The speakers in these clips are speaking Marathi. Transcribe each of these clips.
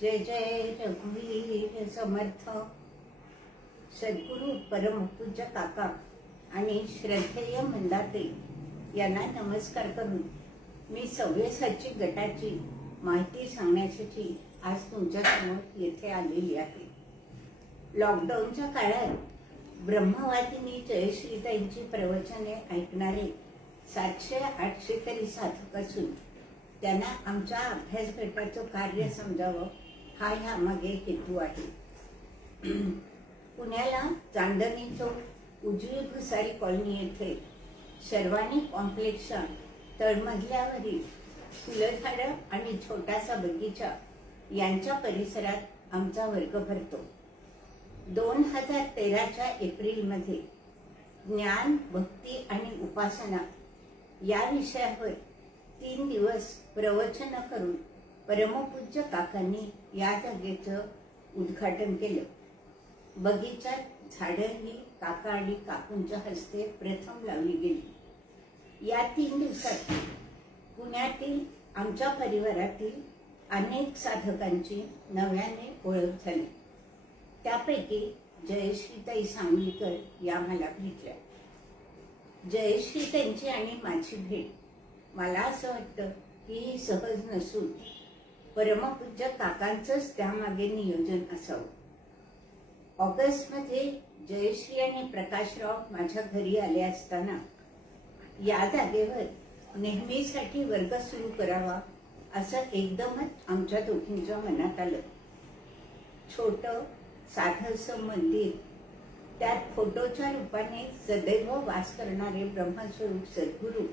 जय जय रघुवीर समर्थ सद्गुरु परमपूज्य काका आणि श्रद्धेय मंदाते यांना नमस्कार करून मी सव्यसाची गटाची माहिती सांगण्यासाठी आज तुमच्या समोर येथे आलेली आहे। लॉकडाऊनच्या काळात ब्रह्मवादिनी जयश्रीताईंची प्रवचने ऐकणारे 700-800 तरी साधक असून त्यांना आमच्या अभ्यास गटाचं कार्य समजावं हा ह्यामागे हेतू आहे। पुण्याला चांदणी चौक उजवी भुसारी कॉलनी येथे शर्वाणी कॉम्प्लेक्सच्या तळमजल्यावरील फुलझाडं आणि छोटासा बगीचा यांच्या परिसरात आमचा वर्ग भरतो। 2013च्या एप्रिलमध्ये ज्ञान, भक्ती आणि उपासना या विषयावर 3 दिवस प्रवचन करून परमपूज्य काकांनी या जागेचं उद्घाटन केलं। बगीचात झाडं ही काका आणि काकूंच्या हस्ते प्रथम लावली गेली। या 3 दिवसात पुण्यातील आमच्या परिवारातील अनेक साधकांची नव्याने ओळख झाली। त्यापैकी जयश्रीताई सांगलीकर या मला भेटल्या। जयश्रीताईंची आणि माझी भेट मला असं वाटतं की ही सहज नसून परमपूज्य काकांचंच त्यामागे नियोजन असावं। ऑगस्टमध्ये जयश्री आणि प्रकाशराव माझ्या घरी आले असताना या जागेवर नेहमीसाठी वर्ग सुरू करावा असं एकदमच आमच्या दोघींच्या मनात आलं। छोटं साधंसं मंदिर, त्यात फोटोच्या रूपाने सदैव वास करणारे ब्रह्मस्वरूप सद्गुरू,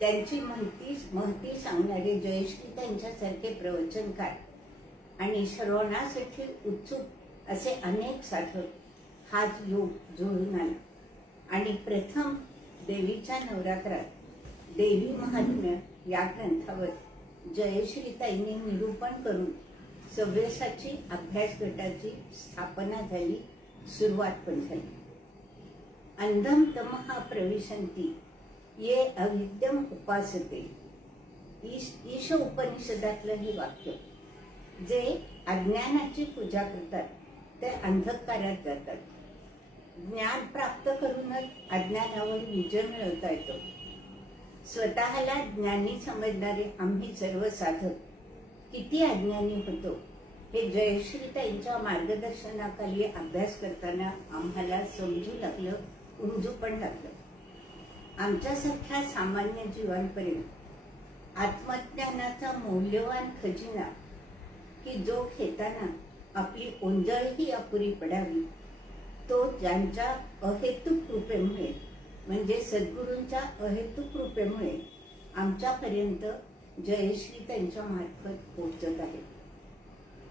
त्यांची महती सांगणारे जयश्री त्यांच्यासारखे प्रवचनकार आणि श्रवणासाठी उत्सुक असे अनेक साधक हाच योग जुळून आला आणि प्रथम देवीच्या नवरात्रात देवी महात्म्य या ग्रंथावर जयश्रीताईंनी निरूपण करून सव्यसाची अभ्यास गटाची स्थापना झाली, सुरुवात पण झाली। अंधम तमः प्रविशन्ति ये अविद्यम उपासते, ईश उपनिषदातलं हे वाक्य। जे अज्ञानाची पूजा करतात ते अंधकारात जातात। ज्ञान प्राप्त करूनच अज्ञानावर विजय मिळवता येतो। स्वतःला ज्ञानी समजणारे आम्ही सर्व साधक किती अज्ञानी होतो हे जयश्रीताईंच्या मार्गदर्शनाखाली अभ्यास करताना आम्हाला समजू लागलं, उमजू पण लागलं। आमच्यासारख्या सामान्य जीवांपर्यंत आत्मज्ञानाचा मौल्यवान खजिना की जो घेताना आपली ओंजळही अपुरी पडावी, तो ज्यांच्या अहेतुक कृपेमुळे म्हणजे सद्गुरूंच्या अहेतुक कृपेमुळे आमच्यापर्यंत जयश्री त्यांच्या मार्फत पोहोचत आहे।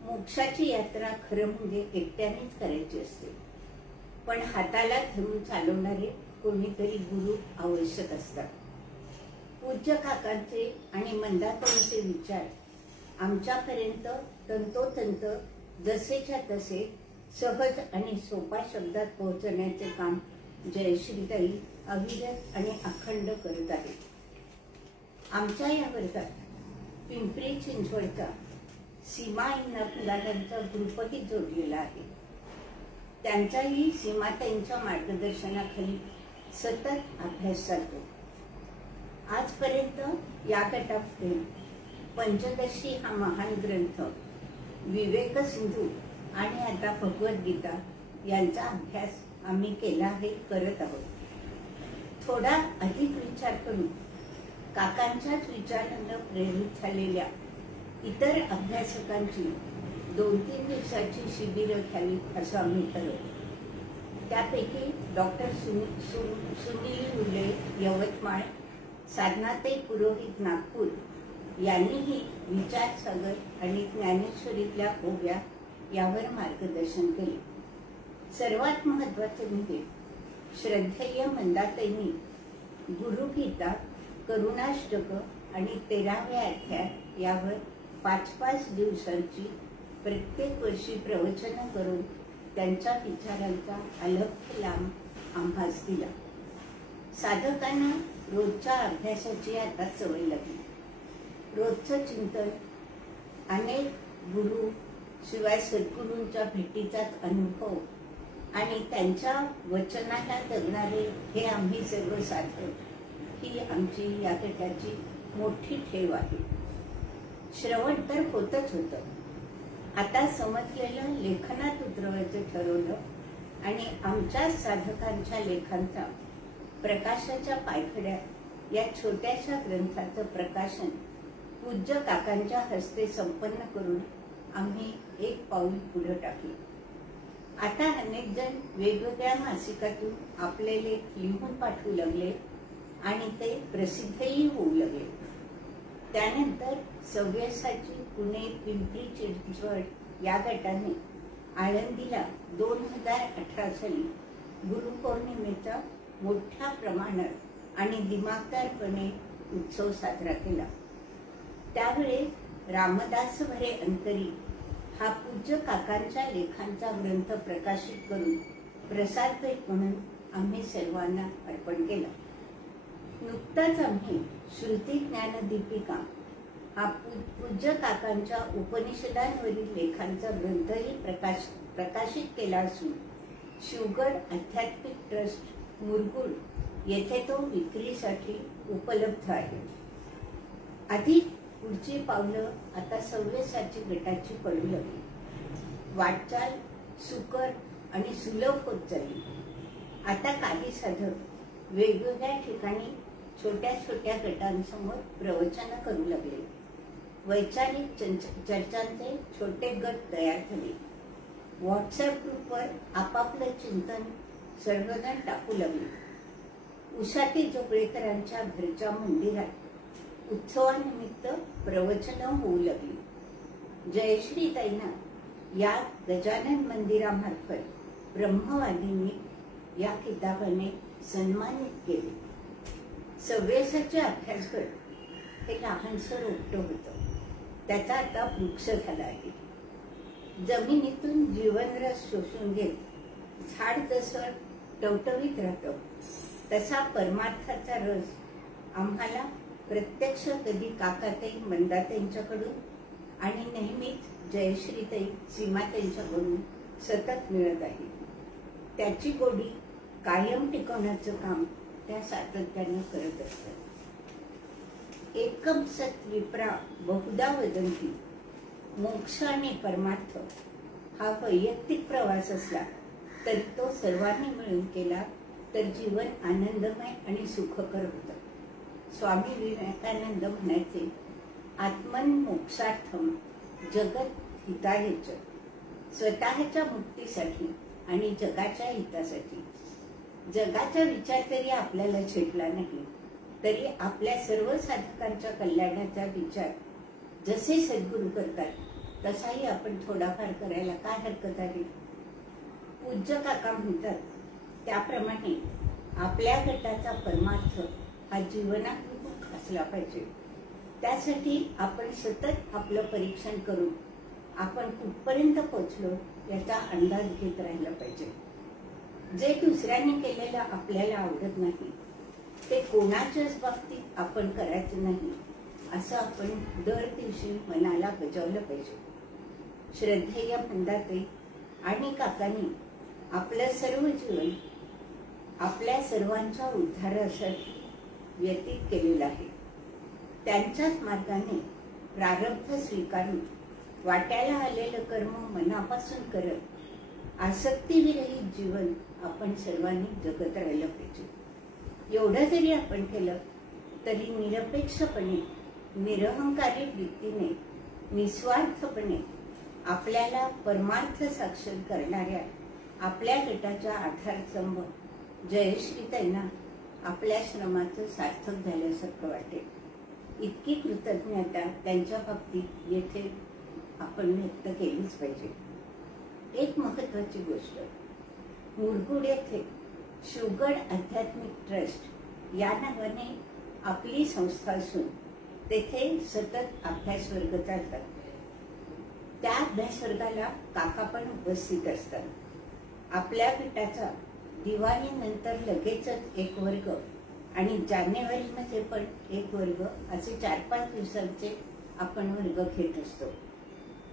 मोक्षाची यात्रा खरं म्हणजे एकट्यानेच करायची असते, पण हाताला धरून चालवणारे कोणीतरी गुरु आवश्यक असतात। पूज्य काकांचे आणि मंदाताईंचे विचार आमच्यापर्यंत तंतोतंत जसेच्या तसे सहज आणि सोपा शब्दात पोहोचण्याचे काम जयश्रीताई अविरत आणि अखंड करत आहेत। आमच्या या वर्गात पिंपरी चिंचवडचा सीमा इंदादांचा ग्रुपही जोडलेला आहे। त्यांचाही सीमाताईंच्या मार्गदर्शनाखाली सतत अभ्यास चालतो। आजपर्यंत या गटामध्ये पंचदशी हा महान ग्रंथ, विवेक सिंधू आणि आता भगवद्गीता यांचा अभ्यास आम्ही केला आहे, करत आहोत। थोडा अधिक विचार करून काकांच्याच विचारांना प्रेरित झालेल्या इतर अभ्यासकांची 2-3 दिवसाची शिबिरं घ्यावी असं आम्ही ठरवलं। त्यापैकी डॉक्टर सुनील उर्ले यवतमाळ, साधनाताई पुरोहित नागपूर यांनीही विचारसागर आणि ज्ञानेश्वरीतल्या ओव्या यावर मार्गदर्शन केले। सर्वात महत्वाचे म्हणजे श्रद्धेय मंदाताईंनी गुरुगीता, करुणाष्टक आणि 13व्या अध्याय यावर 5-5 दिवसांची प्रत्येक वर्षी प्रवचन करून त्यांच्या विचारांचा अलौकिक लाभ आम्हास दिला। साधकांना रोजच्या अभ्यासाची आता सवय लागली। रोजचं चिंतन अनेक गुरु शिवाय सद्गुरूंच्या भेटीचाच अनुभव आणि त्यांच्या वचनाला जगणारे हे आम्ही सर्व साधक ही आमची या गटाची मोठी ठेव आहे. श्रवण तर होतच होतं. आता समजलेलं लेखनात उतरवायचं ठरवलं आणि आमच्या साधकांच्या लेखांचा प्रकाशाच्या पायखड्या या छोट्याशा ग्रंथाचं प्रकाशन पूज्य काकांच्या हस्ते संपन्न करून आम्ही एक पाऊल पुढे टाकले. आता अनेक जण वेगवेगळ्या मासिकातून आपले लेख लिहून पाठवू लागले आणि ते प्रसिद्धही होऊ लागले. त्यानंतर सव्यसाची पुणे, पिंपरी चिंचवड या गटाने आळंदीला 2018 साली गुरुपौर्णिमेचा मोठ्या प्रमाणात आणि दिमागदारपणे उत्सव साजरा केला. त्यावेळी रामदास भरे अंतरी हा पूज्य काकांच्या लेखांचा ग्रंथ प्रकाशित करून प्रसादभेट म्हणून आम्ही सर्वांना अर्पण केला. नुकताच आम्ही श्रुती ज्ञानदीपिका हा पूज्य काकांच्या उपनिषदांवरील लेखांचा ग्रंथही प्रकाशित केला असून शिवगड आध्यात्मिक ट्रस्ट मुरगुड येथे तो विक्रीसाठी उपलब्ध आहे. अधिक पुढची पावलं आता सव्यसाची गटाची पडू लागली. वाटचाल सुकर आणि सुलभ होत चालली. आता काही साधक वेगवेगळ्या ठिकाणी छोट्या छोट्या गटांसमोर प्रवचन करू लागले. वैचारिक चर्चांचे छोटे गट तयार झाले. व्हॉट्सअप ग्रुपवर आपापलं चिंतन सर्वजण टाकू लागले. उषाती जोगळेकरांच्या घरच्या मंदिरात उत्सवानिमित्त प्रवचन होऊ लागली. जयश्री ताईंना या गजानन मंदिरामार्फत ब्रह्मवादिनी या किताबाने सन्मानित केले. सव्यसाचे अभ्यासगट हे लहानसं रोपटं होतं. त्याचा आता वृक्ष झाला आहे. जमिनीतून जीवनरस शोषून घेत झाड जसं टवटवीत राहतं तसा परमार्थाचा रस आम्हाला प्रत्यक्ष कधी काकाताई मंदाताईंच्याकडून आणि नेहमीच जयश्रीताई सीमाताईंच्याकडून सतत मिळत आहे. त्याची गोडी कायम टिकवण्याचं काम त्या सातत्याने करत असतात. एकम सत विप्रा बहुधा वदंती. मोक्ष आणि परमार्थ हा वैयक्तिक प्रवास असला तरी तो सर्वांनी मिळून केला तर जीवन आनंदमय आणि सुखकर होतं. स्वामी विवेकानंद म्हणायचे, आत्मन मोक्षार्थम जगत हितायच. स्वतःच्या मुक्तीसाठी आणि जगाच्या हितासाठी. जगाचा विचार तरी आपल्याला छेडला नाही तरी आपल्या सर्व साधकांच्या कल्याणाचा विचार जसे सद्गुरू करतात तसाही आपण थोडाफार करायला काय हरकत आहे. पूज्य काका म्हणतात त्याप्रमाणे आपल्या गटाचा परमार्थ हा जीवनात असला पाहिजे. त्यासाठी आपण सतत आपलं परीक्षण करून आपण कुठपर्यंत पोहोचलो याचा अंदाज घेत राहिला पाहिजे. जे दुसऱ्यांनी केलेलं आपल्याला आवडत नाही ते कोणाच्याच बाबतीत आपण करायचं नाही असं आपण दर दिवशी मनाला बजावलं पाहिजे. श्रद्धेय मंदाताई आणि काकांनी आपलं सर्व जीवन आपल्या सर्वांच्या उद्धारासाठी व्यतीत केलेलं आहे. त्यांच्याच मार्गाने प्रारब्ध स्वीकारून वाट्याला आलेलं कर्म मनापासून करत आसक्तीविरहित जीवन आपण सर्वांनी जगत राहिलं पाहिजे. एवढं जरी आपण केलं तरी निरपेक्षपणे निरहंकारी वृत्तीने निस्वार्थपणे आपल्याला परमार्थ साक्षर करणाऱ्या आपल्या गटाच्या आधारस्तंभ जयश्रीताईंना आपल्या श्रमाचं सार्थक झाल्यासारखं वाटेल. इतकी कृतज्ञता त्यांच्या बाबतीत येथे आपण व्यक्त केलीच पाहिजे. एक महत्वाची गोष्ट, मुरगुड येथे शिवगड आध्यात्मिक ट्रस्ट या नावाने आपली संस्था असून तेथे सतत अभ्यास वर्ग चालतात. त्या अभ्यास वर्गाला काका पण उपस्थित असतात. आपल्या गटाचा दिवाळीनंतर लगेचच एक वर्ग आणि जानेवारीमध्ये पण एक वर्ग असे 4-5 दिवसांचे आपण वर्ग घेत असतो.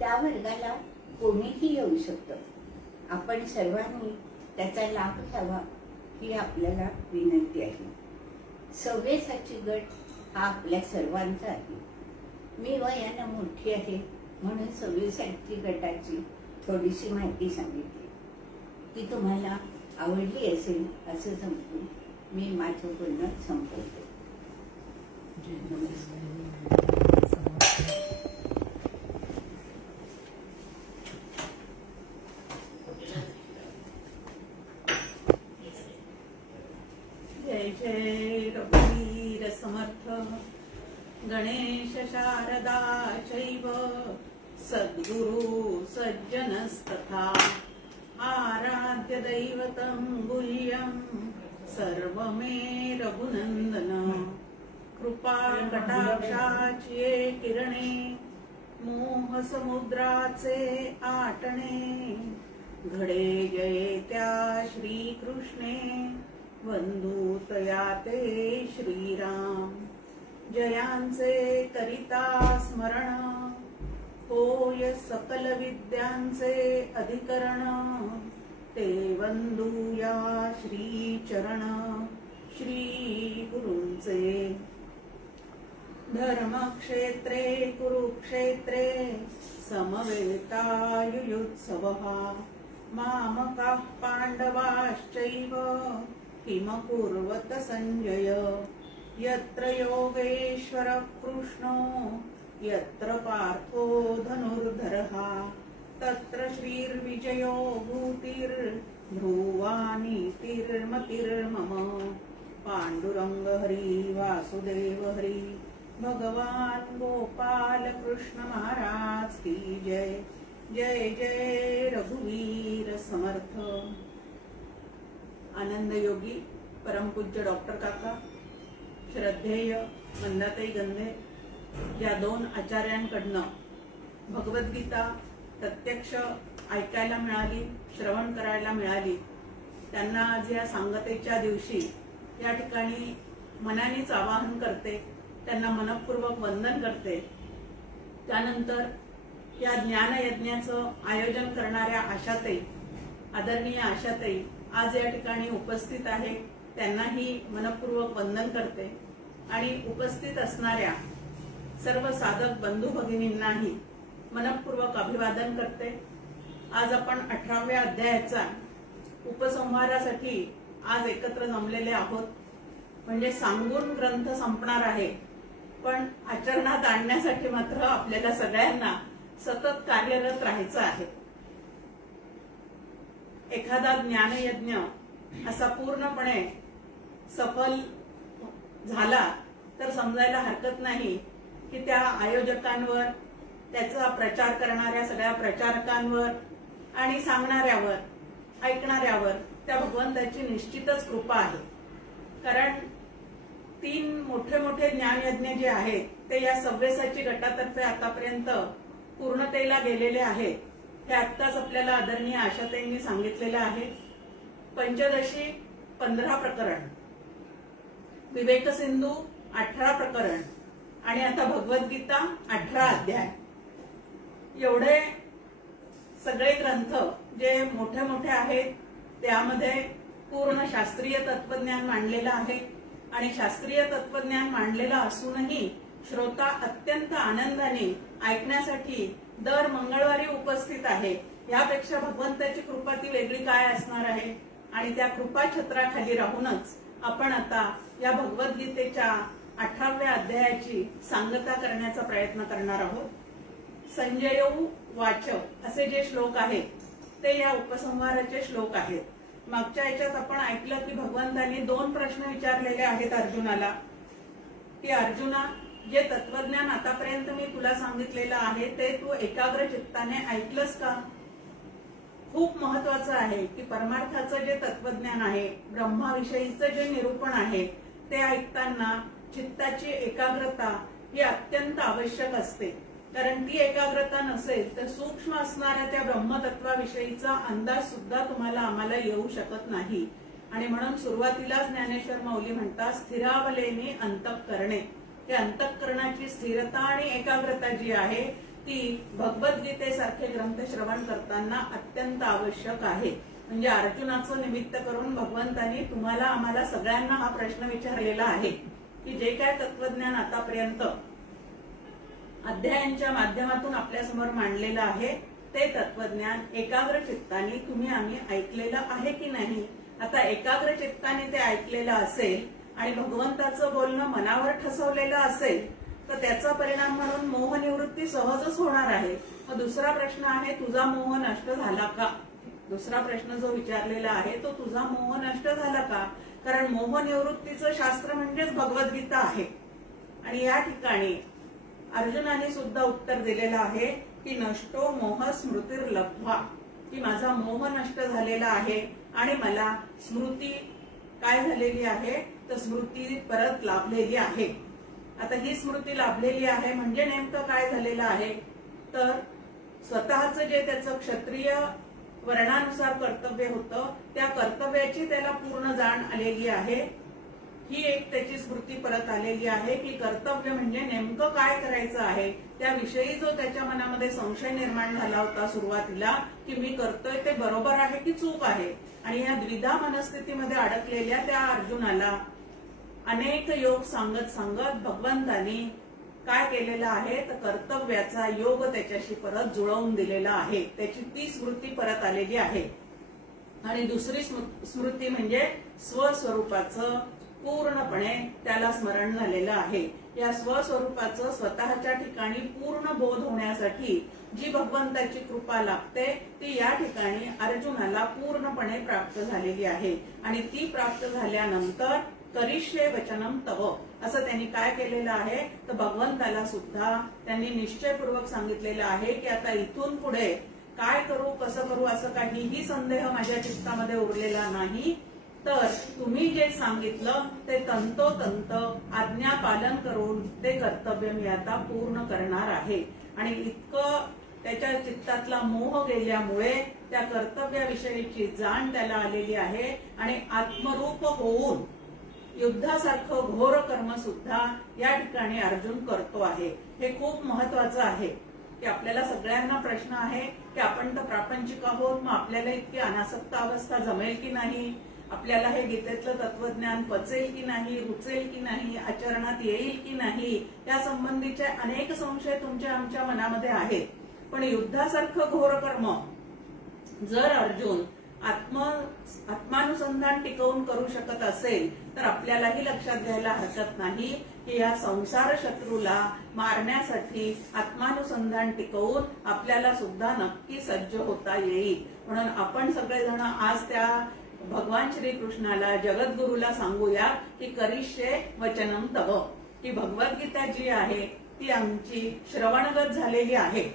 त्या वर्गाला कोणीही येऊ शकतं. आपण सर्वांनी त्याचा लाभ घ्यावा ही आपल्याला विनंती आहे. सव्यसाची गट हा आपल्या सर्वांचा आहे. मी वयानं मोठी आहे म्हणून सव्यसाची गटाची थोडीशी माहिती सांगितली. ती तुम्हाला आवडली असेल असं समजून मी माझं बोलणं संपवते. जय जय रघुवीर समर्थ गणेश शारदा चैव सद्गुरु सज्जनस्तथा आराध्य दैवतं गुह्यं सर्वमे रघुनंदन कृपा कटाक्षाची किरणे मोह समुद्राचे आटणे घडे जये त्या श्रीकृष्णे वंदूतया ते श्रीराम जयांचे करिता स्मरण होय सकल विद्यांचे अधिकरण ते वंदूया श्री चरण श्री गुरूंचे धर्मक्षेत्रे कुरुक्षेत्रे समवेतायुयुत्सवः मामकाः पाण्डवाश्चैव किमकुर्वत संजय यत्र योगेश्वरः कृष्णो यत्र पार्थो धनुर्धरः तत्र श्रीर्विजयो भूतिर्ध्रुवानीतिर्मतिर्मम पांडुरंग हरी वासुदेव हरी भगवान गोपाल कृष्ण महाराज की जय. जय जय रघुवीर समर्थ. आनंद योगी परमपूज्य डॉक्टर काका, श्रद्धेय मंदाताई गंधे या दोन आचार्यांकडनं भगवद्गीता प्रत्यक्ष ऐकायला मिळाली, श्रवण करायला मिळाली. त्यांना आज या सांगतेच्या दिवशी या ठिकाणी मनानेच आवाहन करते, त्यांना मनपूर्वक वंदन करते. त्यानंतर या ज्ञानयज्ञाचं आयोजन करणाऱ्या आशाताई, आदरणीय आशाताई आज या ठिकाणी उपस्थित आहे, त्यांनाही मनपूर्वक वंदन करते. आणि उपस्थित असणाऱ्या सर्व साधक बंधू भगिनींनाही मनपूर्वक अभिवादन करते. आज आपण 18व्या अध्यायाचा उपसंहारासाठी आज एकत्र जमलेले आहोत. म्हणजे सांगून ग्रंथ संपणार आहे, पण आचरणात आणण्यासाठी मात्र आपल्याला सगळ्यांना सतत कार्यरत राहायचं आहे. एखादा ज्ञानयज्ञ असा पूर्णपणे सफल झाला तर समजायला हरकत नाही की त्या आयोजकांवर, त्याचा प्रचार करणाऱ्या सगळ्या प्रचारकांवर आणि सांगणाऱ्यावर, ऐकणाऱ्यावर त्या भगवंताची निश्चितच कृपा आहे. कारण 3 मोठे मोठे ज्ञानयज्ञ जे आहेत ते या सव्यसाची गटातर्फे आतापर्यंत पूर्णतेला गेलेले आहेत. हे आत्ताच आपल्याला आदरणीय आशाताईंनी सांगितलेलं आहे. पंचदशी 15 प्रकरण, विवेक सिंधू 18 प्रकरण आणि आता भगवद्गीता 18 अध्याय, एवढे सगळे ग्रंथ जे मोठे मोठे आहेत त्यामध्ये पूर्ण शास्त्रीय तत्वज्ञान मांडलेलं आहे. आणि शास्त्रीय तत्वज्ञान मांडलेलं असूनही श्रोता अत्यंत आनंदाने ऐकण्यासाठी दर मंगळवारी उपस्थित आहे. यापेक्षा भगवंताची कृपा ती वेगळी काय असणार आहे. आणि त्या कृपा छत्राखाली राहूनच आपण आता या भगवद्गीतेच्या 18व्या अध्यायाची सांगता करण्याचा प्रयत्न करणार आहोत. संजयौ वाच असे जे श्लोक आहेत ते या उपसंहाराचे श्लोक आहेत. मागच्या याच्यात आपण ऐकलं की भगवंतांनी 2 प्रश्न विचारलेले आहेत अर्जुनाला, की अर्जुना, जे तत्वज्ञान आतापर्यंत मी तुला सांगितलेलं आहे ते तू एकाग्र चित्ताने ऐकलंस का. खूप महत्वाचं आहे की परमार्थाचं जे तत्वज्ञान आहे, ब्रह्माविषयीचं जे निरूपण आहे ते ऐकताना चित्ताची एकाग्रता ही अत्यंत आवश्यक असते. कारण ती एकाग्रता नसेल तर सूक्ष्म असणाऱ्या त्या ब्रह्मतत्वाविषयीचा अंदाज सुद्धा तुम्हाला आम्हाला येऊ शकत नाही. आणि म्हणून सुरुवातीलाच ज्ञानेश्वर माऊली म्हणतात, स्थिरावलेनी अंतःकरणे. ते अंतःकरणाची स्थिरता आणि एकाग्रता जी आहे ती ती भगवद्गीतेसारखे ग्रंथ श्रवण करताना अत्यंत आवश्यक आहे. म्हणजे अर्जुनाचं निमित्त करून भगवंतांनी तुम्हाला आम्हाला सगळ्यांना हा प्रश्न विचारलेला आहे की जे काय तत्वज्ञान आतापर्यंत अध्यायांच्या माध्यमातून आपल्यासमोर मांडलेलं आहे ते तत्वज्ञान एकाग्र चित्ताने तुम्ही आम्ही ऐकलेलं आहे की नाही. आता एकाग्र चित्ताने ते ऐकलेलं असेल आणि भगवंताचं बोलणं मनावर ठसवलेलं असेल तर त्याचा परिणाम म्हणून मोहनिवृत्ती सहजच होणार आहे. मग दुसरा प्रश्न आहे, तुझा मोह नष्ट झाला का? दुसरा प्रश्न जो विचारलेला आहे तो तुझा मोह नष्ट झाला का? कारण मोहनिवृत्तीचं शास्त्र म्हणजेच भगवद्गीता आहे. आणि या ठिकाणी अर्जुनाने सुद्धा उत्तर दिलेलं आहे की नष्टो मोह स्मृतिर्लब्ध्वा, की माझा मोह नष्ट झालेला आहे आणि मला स्मृती काय झालेली आहे तर स्मृती परत लाभलेली आहे. आता ही स्मृती लाभलेली आहे म्हणजे नेमकं काय झालेलं आहे तर स्वतःचं जे त्याचं क्षत्रिय वर्णानुसार कर्तव्य होतं त्या कर्तव्याची त्याला पूर्ण जाण आलेली आहे. ही एक त्याची स्मृती परत आलेली आहे की कर्तव्य म्हणजे नेमकं काय करायचं आहे त्याविषयी जो त्याच्या मनामध्ये संशय निर्माण झाला होता सुरुवातीला की मी करतोय ते बरोबर आहे की चूक आहे. आणि या द्विधा मनस्थितीमध्ये अडकलेल्या त्या अर्जुनाला अनेक योग सांगत सांगत भगवंतांनी काय केलेलं आहे तर कर्तव्याचा योग त्याच्याशी परत जुळवून दिलेला आहे. त्याची ती स्मृती परत आलेली आहे. आणि दुसरी स्मृती म्हणजे स्वस्वरूपाचं पूर्णपणे त्याला स्मरण झालेलं आहे. या स्वस्वरूपाचं स्वतःच्या ठिकाणी पूर्ण बोध होण्यासाठी जी भगवंताची कृपा लागते ती या ठिकाणी अर्जुनाला पूर्णपणे प्राप्त झालेली आहे. आणि ती प्राप्त झाल्यानंतर करिष्ये वचनम तव असं त्यांनी काय केलेलं आहे तर भगवंताला सुद्धा त्यांनी निश्चयपूर्वक सांगितलेलं आहे की आता इथून पुढे काय करू कसं करू असं काहीही संदेह माझ्या चित्तामध्ये उरलेला नाही. तर तुम्ही जे सांगितलं ते तंतोतंत आज्ञा पालन करून ते कर्तव्य मी आता पूर्ण करणार आहे. आणि इतकं त्याच्या चित्तातला मोह गेल्यामुळे त्या कर्तव्याविषयीची जाण त्याला आलेली आहे. आणि आत्मरूप होऊन युद्धासारखं घोर कर्म सुद्धा या ठिकाणी अर्जुन करतो आहे. हे खूप महत्वाचं आहे की आपल्याला सगळ्यांना प्रश्न आहे की आपण तर प्रापंचिक आहोत, मग आपल्याला इतकी अनासक्त अवस्था जमेल की नाही, आपल्याला हे गीतेतलं तत्वज्ञान पचेल की नाही, रुचेल की नाही, आचरणात येईल की नाही, या संबंधीचे अनेक संशय तुमच्या आमच्या मनामध्ये आहेत. पण युद्धासारखं घोर कर्म जर अर्जुन आत्मानुसंधान टिकवून करू शकत असेल तर आपल्यालाही लक्षात घ्यायला हरकत नाही की या संसार शत्रूला मारण्यासाठी आत्मानुसंधान टिकवून आपल्याला सुद्धा नक्की सज्ज होता येईल. म्हणून आपण सगळेजण आज त्या भगवान श्रीकृष्णाला जगद्गुरूला सांगूया की करिष्ये वचनम तव, की भगवद्गीता जी आहे ती आमची श्रवणगत झालेली आहे.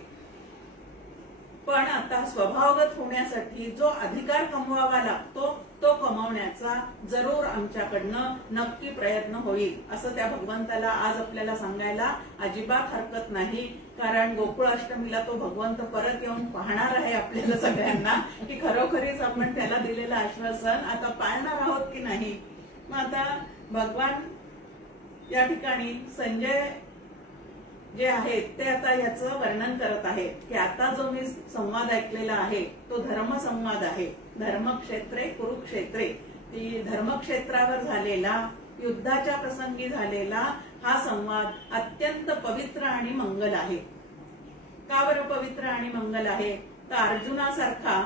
पण आता स्वभावगत होण्यासाठी जो अधिकार कमवावा लागतो तो कमवण्याचा जरूर आमच्याकडनं नक्की प्रयत्न होईल असं त्या भगवंताला आज आपल्याला सांगायला अजिबात हरकत नाही. कारण गोकुळ अष्टमीला तो भगवंत परत येऊन पाहणार आहे आपल्याला सगळ्यांना की खरोखरीच आपण त्याला दिलेलं आश्वासन आता पाळणार आहोत की नाही. मग आता भगवान या ठिकाणी संजय जे आहेत ते आता याचं वर्णन करत आहेत की आता जो मी संवाद ऐकलेला आहे तो धर्मसंवाद आहे. धर्मक्षेत्रे कुरुक्षेत्रे, ती धर्मक्षेत्रावर झालेला युद्धाच्या प्रसंगी झालेला हा संवाद अत्यंत पवित्र आणि मंगल आहे. का बरं पवित्र आणि मंगल आहे तर अर्जुनासारखा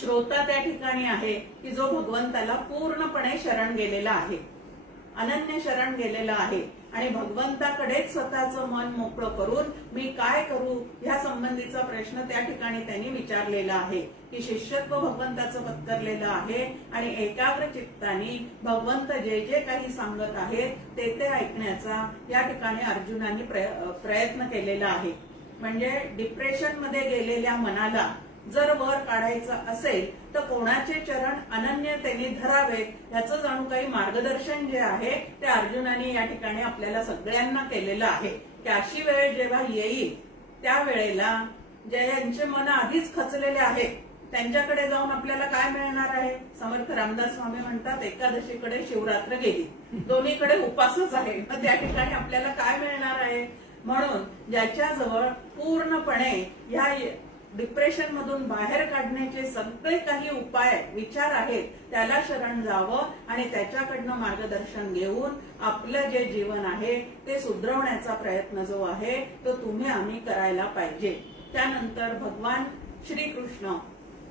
श्रोता त्या ठिकाणी आहे की जो भगवंताला पूर्णपणे शरण गेलेला आहे, अनन्य शरण गेलेला आहे आणि भगवंताकडेच स्वतःचं मन मोकळं करून मी काय करू ह्या संबंधीचा प्रश्न त्या ठिकाणी त्यांनी विचारलेला आहे. की शिष्यत्व भगवंताचं पत्करलेलं आहे आणि एकाग्र चित्ताने भगवंत जे जे काही सांगत आहेत ते ते ऐकण्याचा या ठिकाणी अर्जुनांनी प्रयत्न केलेला आहे. म्हणजे डिप्रेशन मध्ये गेलेल्या मनाला जर वर काढायचं असेल तर कोणाचे चरण अनन्यतेने धरावेत याचं जणू काही मार्गदर्शन जे आहे ते अर्जुनाने या ठिकाणी आपल्याला सगळ्यांना केलेलं आहे. की अशी वेळ जेव्हा येईल त्या वेळेला ज्यांचे मन आधीच खचलेले आहेत त्यांच्याकडे जाऊन आपल्याला काय मिळणार आहे. समर्थ रामदास स्वामी म्हणतात एकादशीकडे शिवरात्र गेली, दोन्हीकडे उपासच आहे. मग त्या ठिकाणी आपल्याला काय मिळणार आहे म्हणून ज्याच्याजवळ पूर्णपणे या डिप्रेशन मधून बाहेर काढण्याचे सगळे काही उपाय विचार आहेत त्याला शरण जावं आणि त्याच्याकडनं मार्गदर्शन घेऊन आपलं जे जीवन आहे ते सुधरवण्याचा प्रयत्न जो आहे तो तुम्ही आम्ही करायला पाहिजे। त्यानंतर भगवान श्रीकृष्ण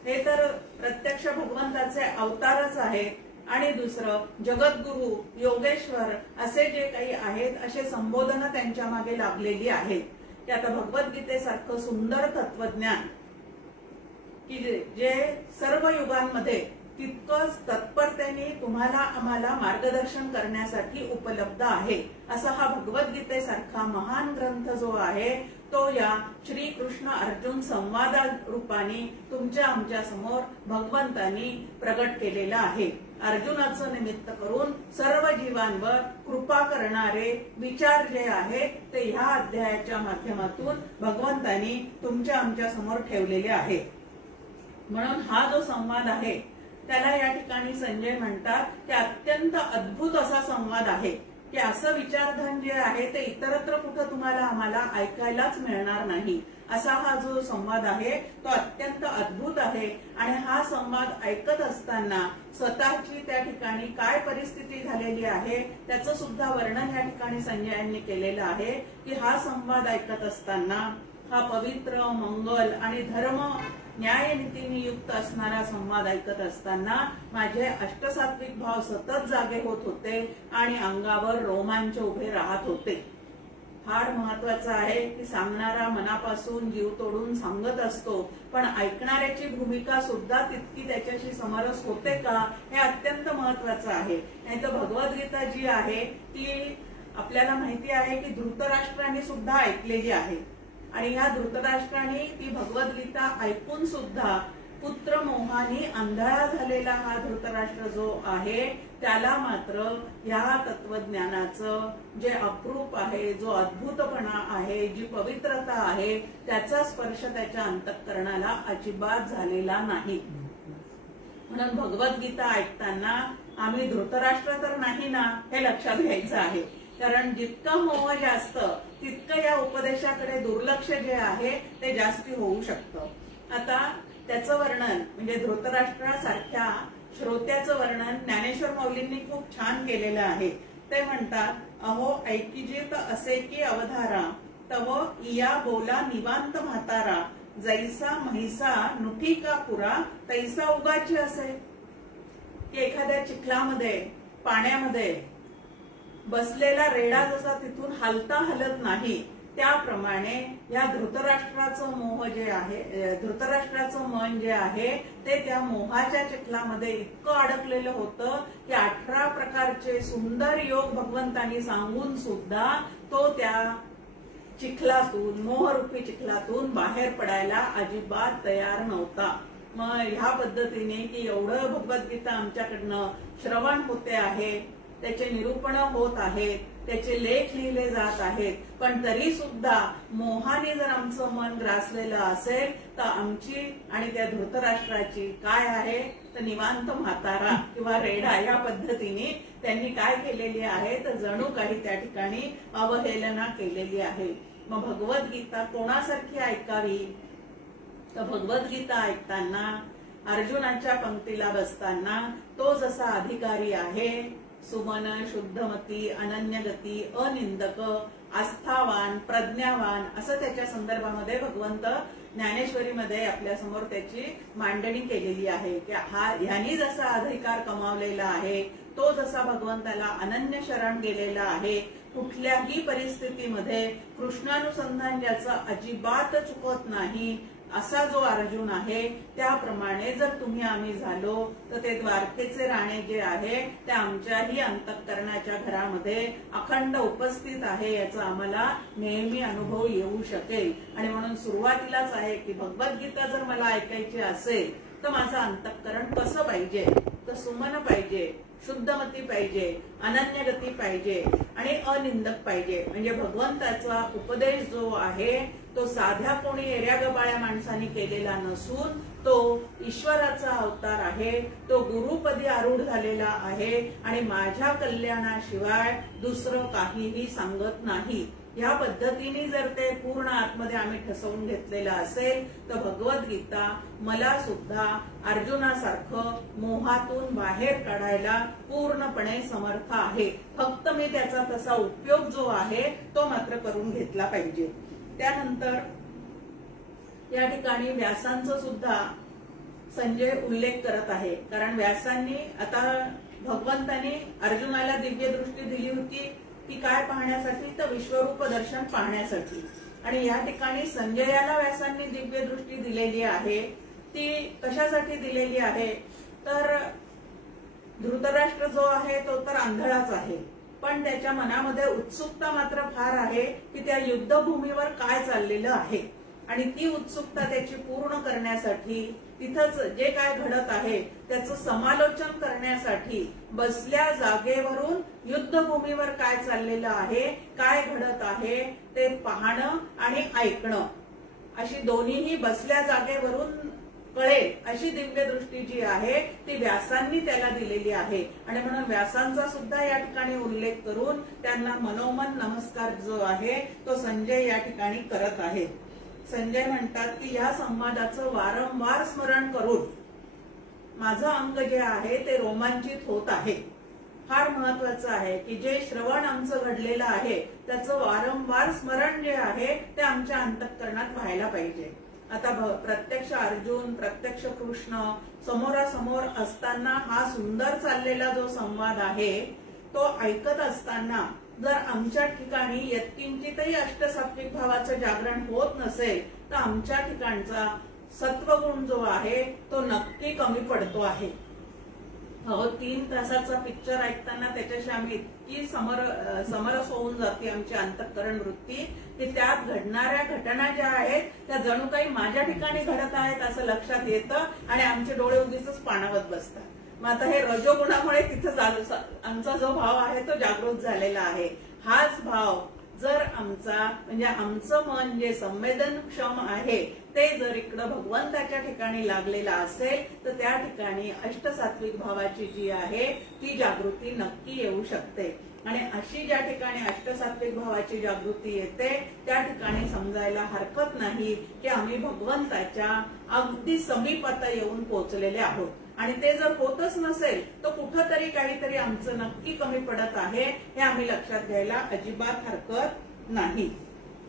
हे तर प्रत्यक्ष भगवंताचे अवतारच आहेत आणि दुसरं जगद्गुरु योगेश्वर असे जे काही आहेत असे संबोधन त्यांच्या मागे लागलेली आहेत की आता भगवद्गीतेसारखं सुंदर तत्वज्ञान की जे सर्व युगांमध्ये तितकंच तत्परतेने तुम्हाला आम्हाला मार्गदर्शन करण्यासाठी उपलब्ध आहे असा हा भगवद्गीतेसारखा महान ग्रंथ जो आहे तो या श्रीकृष्ण अर्जुन संवादा रूपाने तुमच्या आमच्या समोर भगवंतांनी प्रगट केलेला आहे। अर्जुनाचं निमित्त करून सर्व जीवांवर कृपा करणारे विचार जे आहे ते ह्या अध्यायाच्या माध्यमातून भगवंतांनी तुमच्या आमच्या समोर ठेवलेले आहे। म्हणून हा जो संवाद आहे त्याला या ठिकाणी संजय म्हणतात की अत्यंत अद्भुत असा संवाद आहे की असं विचारधन जे आहे ते इतरत्र कुठं तुम्हाला आम्हाला ऐकायलाच मिळणार नाही असा हा जो संवाद आहे तो अत्यंत अद्भुत आहे। आणि हा संवाद ऐकत असताना स्वतःची त्या ठिकाणी काय परिस्थिती झालेली आहे त्याचं सुद्धा वर्णन या ठिकाणी संजयांनी केलेलं आहे की हा संवाद ऐकत असताना हा पवित्र मंगल आणि धर्म न्यायनीतीने युक्त असणारा संवाद ऐकत असताना माझे अष्टसात्विक भाव सतत जागे होत होते आणि अंगावर रोमांच उभे राहत होते। फार महत्वाचं आहे की सांगणारा मनापासून जीव तोडून सांगत असतो पण ऐकणाऱ्याची भूमिका सुद्धा तितकी त्याच्याशी समरस होते का हे अत्यंत महत्वाचं आहे। नाही तर भगवद्गीता जी आहे ती आपल्याला माहिती आहे की धृतराष्ट्राने सुद्धा ऐकलेली आहे आणि ह्या धृतराष्ट्राने ती भगवद्गीता ऐकून सुद्धा पुत्र मोहानी आंधळा झालेला हा धृतराष्ट्र जो आहे त्याला मात्र या तत्वज्ञानाचं जे अप्रूप आहे जो अद्भुतपणा आहे जी पवित्रता आहे त्याचा स्पर्श त्याच्या अंतःकरणाला अजिबात झालेला नाही। म्हणून भगवद्गीता ऐकताना आम्ही धृतराष्ट्र तर नाही ना हे लक्षात घ्यायचं आहे कारण जितका मोह जास्त तितकं या उपदेशाकडे दुर्लक्ष जे आहे ते जास्ती होऊ शकतं। आता त्याचं वर्णन म्हणजे धृतराष्ट्रासारख्या श्रोत्याचं वर्णन ज्ञानेश्वर माऊलींनी खूप छान केलेलं आहे। ते म्हणतात अहो ऐकिजित असे की अवधारा तव इया बोला निवांत म्हातारा जैसा म्हैसा नुठी का पुरा तैसा उगाची असे की एखाद्या चिखलामध्ये पाण्यामध्ये बसलेला रेडा जसा तिथून हलता हलत नाही त्याप्रमाणे या धृतराष्ट्राचं मोह जे आहे धृतराष्ट्राचं मन जे आहे ते त्या मोहाच्या चिखलामध्ये इतकं अडकलेलं होतं की 18 प्रकारचे सुंदर योग भगवंतांनी सांगून सुद्धा तो त्या चिखलातून मोहरूपी चिखलातून बाहेर पडायला अजिबात तयार नव्हता। मग ह्या पद्धतीने की एवढं भगवद्गीता आमच्याकडनं श्रवण होते आहे त्याचे निरूपण होत आहेत त्याचे लेख लिहिले जात आहेत पण तरी सुद्धा मोहाने जर आमचं मन ग्रासलेलं असेल तर आमची आणि त्या धृतराष्ट्राची काय आहे तर निवांत म्हातारा किंवा रेडा या पद्धतीने त्यांनी काय केलेली आहे तर जणू काही त्या ठिकाणी अवहेलना केलेली आहे। मग भगवद्गीता कोणासारखी ऐकावी तर भगवद्गीता ऐकताना अर्जुनाच्या पंक्तीला बसताना तो जसा अधिकारी आहे सुमन शुद्धमती अनन्यगती अनिंदक आस्थावान प्रज्ञावान असं त्याच्या संदर्भामध्ये भगवंत ज्ञानेश्वरीमध्ये आपल्या समोर त्याची मांडणी केलेली आहे की ह्यांनी जसा अधिकार कमावलेला आहे तो जसा भगवंताला अनन्य शरण गेलेला आहे कुठल्याही परिस्थितीमध्ये कृष्णानुसंधान ज्याचं अजिबात चुकत नाही असा जो अर्जुन आहे त्याप्रमाणे जर तुम्ही आम्ही झालो तर ते द्वारकेचे राणे जे आहे ते आमच्याही अंतःकरणाच्या घरामध्ये अखंड उपस्थित आहे याचा आम्हाला नेहमी अनुभव येऊ शकेल। आणि म्हणून सुरुवातीलाच आहे की भगवद्गीता जर मला ऐकायची असेल तर माझं अंतःकरण कसं पाहिजे तर सुमन पाहिजे शुद्धमती पाहिजे अनन्यगती पाहिजे आणि अनिंदक पाहिजे। म्हणजे भगवंताचा उपदेश जो आहे तो साध्या कोणी एऱ्या गबाळ्या माणसाने केलेला नसून तो ईश्वराचा अवतार आहे तो गुरुपदी आरूढ झालेला आहे आणि माझ्या कल्याणाशिवाय दुसरं काहीही सांगत नाही। ह्या पद्धतीने जर ते पूर्ण आतमध्ये आम्ही ठसवून घेतलेलं असेल तर भगवद्गीता मला सुद्धा अर्जुनासारखं मोहातून बाहेर काढायला पूर्णपणे समर्थ आहे. फक्त मी त्याचा तसा उपयोग जो आहे तो मात्र करून घेतला पाहिजे. त्यानंतर या ठिकाणी व्यासांचं सुद्धा संजय उल्लेख करत आहे. कारण व्यासांनी आता भगवंतांनी अर्जुनाला दिव्य दृष्टी दिली होती की काय पाहण्यासाठी, तर विश्वरूप दर्शन पाहण्यासाठी. आणि या ठिकाणी संजयाला व्यासांनी दिव्य दृष्टी दिलेली आहे. ती कशासाठी दिलेली आहे, तर धृतराष्ट्र जो आहे तो तर आंधळाच आहे, पण त्याच्या मनामध्ये उत्सुकता मात्र फार आहे की त्या युद्धभूमीवर काय चाललेलं आहे. आणि ती उत्सुकता त्याची पूर्ण करण्यासाठी, तिथंच जे काय घडत आहे त्याचं समालोचन करण्यासाठी बसल्या जागेवरून युद्धभूमीवर काय चाललेलं आहे, काय घडत आहे ते पाहणं आणि ऐकणं, अशी दोन्हीही बसल्या जागेवरून कळेल अशी दिव्य दृष्टी जी आहे ती व्यासांनी त्याला दिलेली आहे. आणि म्हणून व्यासांचा सुद्धा या ठिकाणी उल्लेख करून त्यांना मनोमन नमस्कार जो आहे तो संजय या ठिकाणी करत आहे. संजय म्हणतात की या संवादाचं वारंवार स्मरण करून माझं अंग जे आहे ते रोमांचित होत आहे. फार महत्वाचं आहे की जे श्रवण आमचं घडलेलं आहे त्याचं वारंवार स्मरण जे आहे ते आमच्या अंतःकरणात व्हायला पाहिजे. आता प्रत्यक्ष अर्जुन, प्रत्यक्ष कृष्ण समोरासमोर असताना हा सुंदर चाललेला जो संवाद आहे तो ऐकत असताना जर आमच्या ठिकाणी यत्किंचितही अष्टसात्विक भावाचं जागरण होत नसेल तर आमच्या ठिकाणचा सत्वगुण जो आहे तो नक्की कमी पडतो आहे. 3 तासाचा पिक्चर ऐकताना त्याच्याशी आम्ही इतकी समरस होऊन जाते आमची अंतःकरण वृत्ती की त्यात घडणाऱ्या घटना ज्या आहेत त्या जणू काही माझ्या ठिकाणी घडत आहेत असं लक्षात येतं आणि आमचे डोळे उगीच पाणावत बसतात. मग आता हे रजोगुणामुळे तिथं आमचा जो भाव आहे तो जागृत झालेला आहे. हाच भाव जर आमचा म्हणजे आमचं मन जे संवेदनक्षम आहे ते जर इकडं भगवंताच्या ठिकाणी लागलेलं असेल तर त्या ठिकाणी अष्टसात्विक भावाची जी आहे ती जागृती नक्की येऊ शकते. आणि अशी ज्या ठिकाणी अष्टसात्विक भावाची जागृती येते त्या ठिकाणी समजायला हरकत नाही की आम्ही भगवंताच्या अगदी समीपात येऊन पोहोचलेले आहोत. आणि ते जर होतच नसेल तर कुठंतरी काहीतरी आमचं नक्की कमी पडत आहे हे आम्ही लक्षात घ्यायला अजिबात हरकत नाही.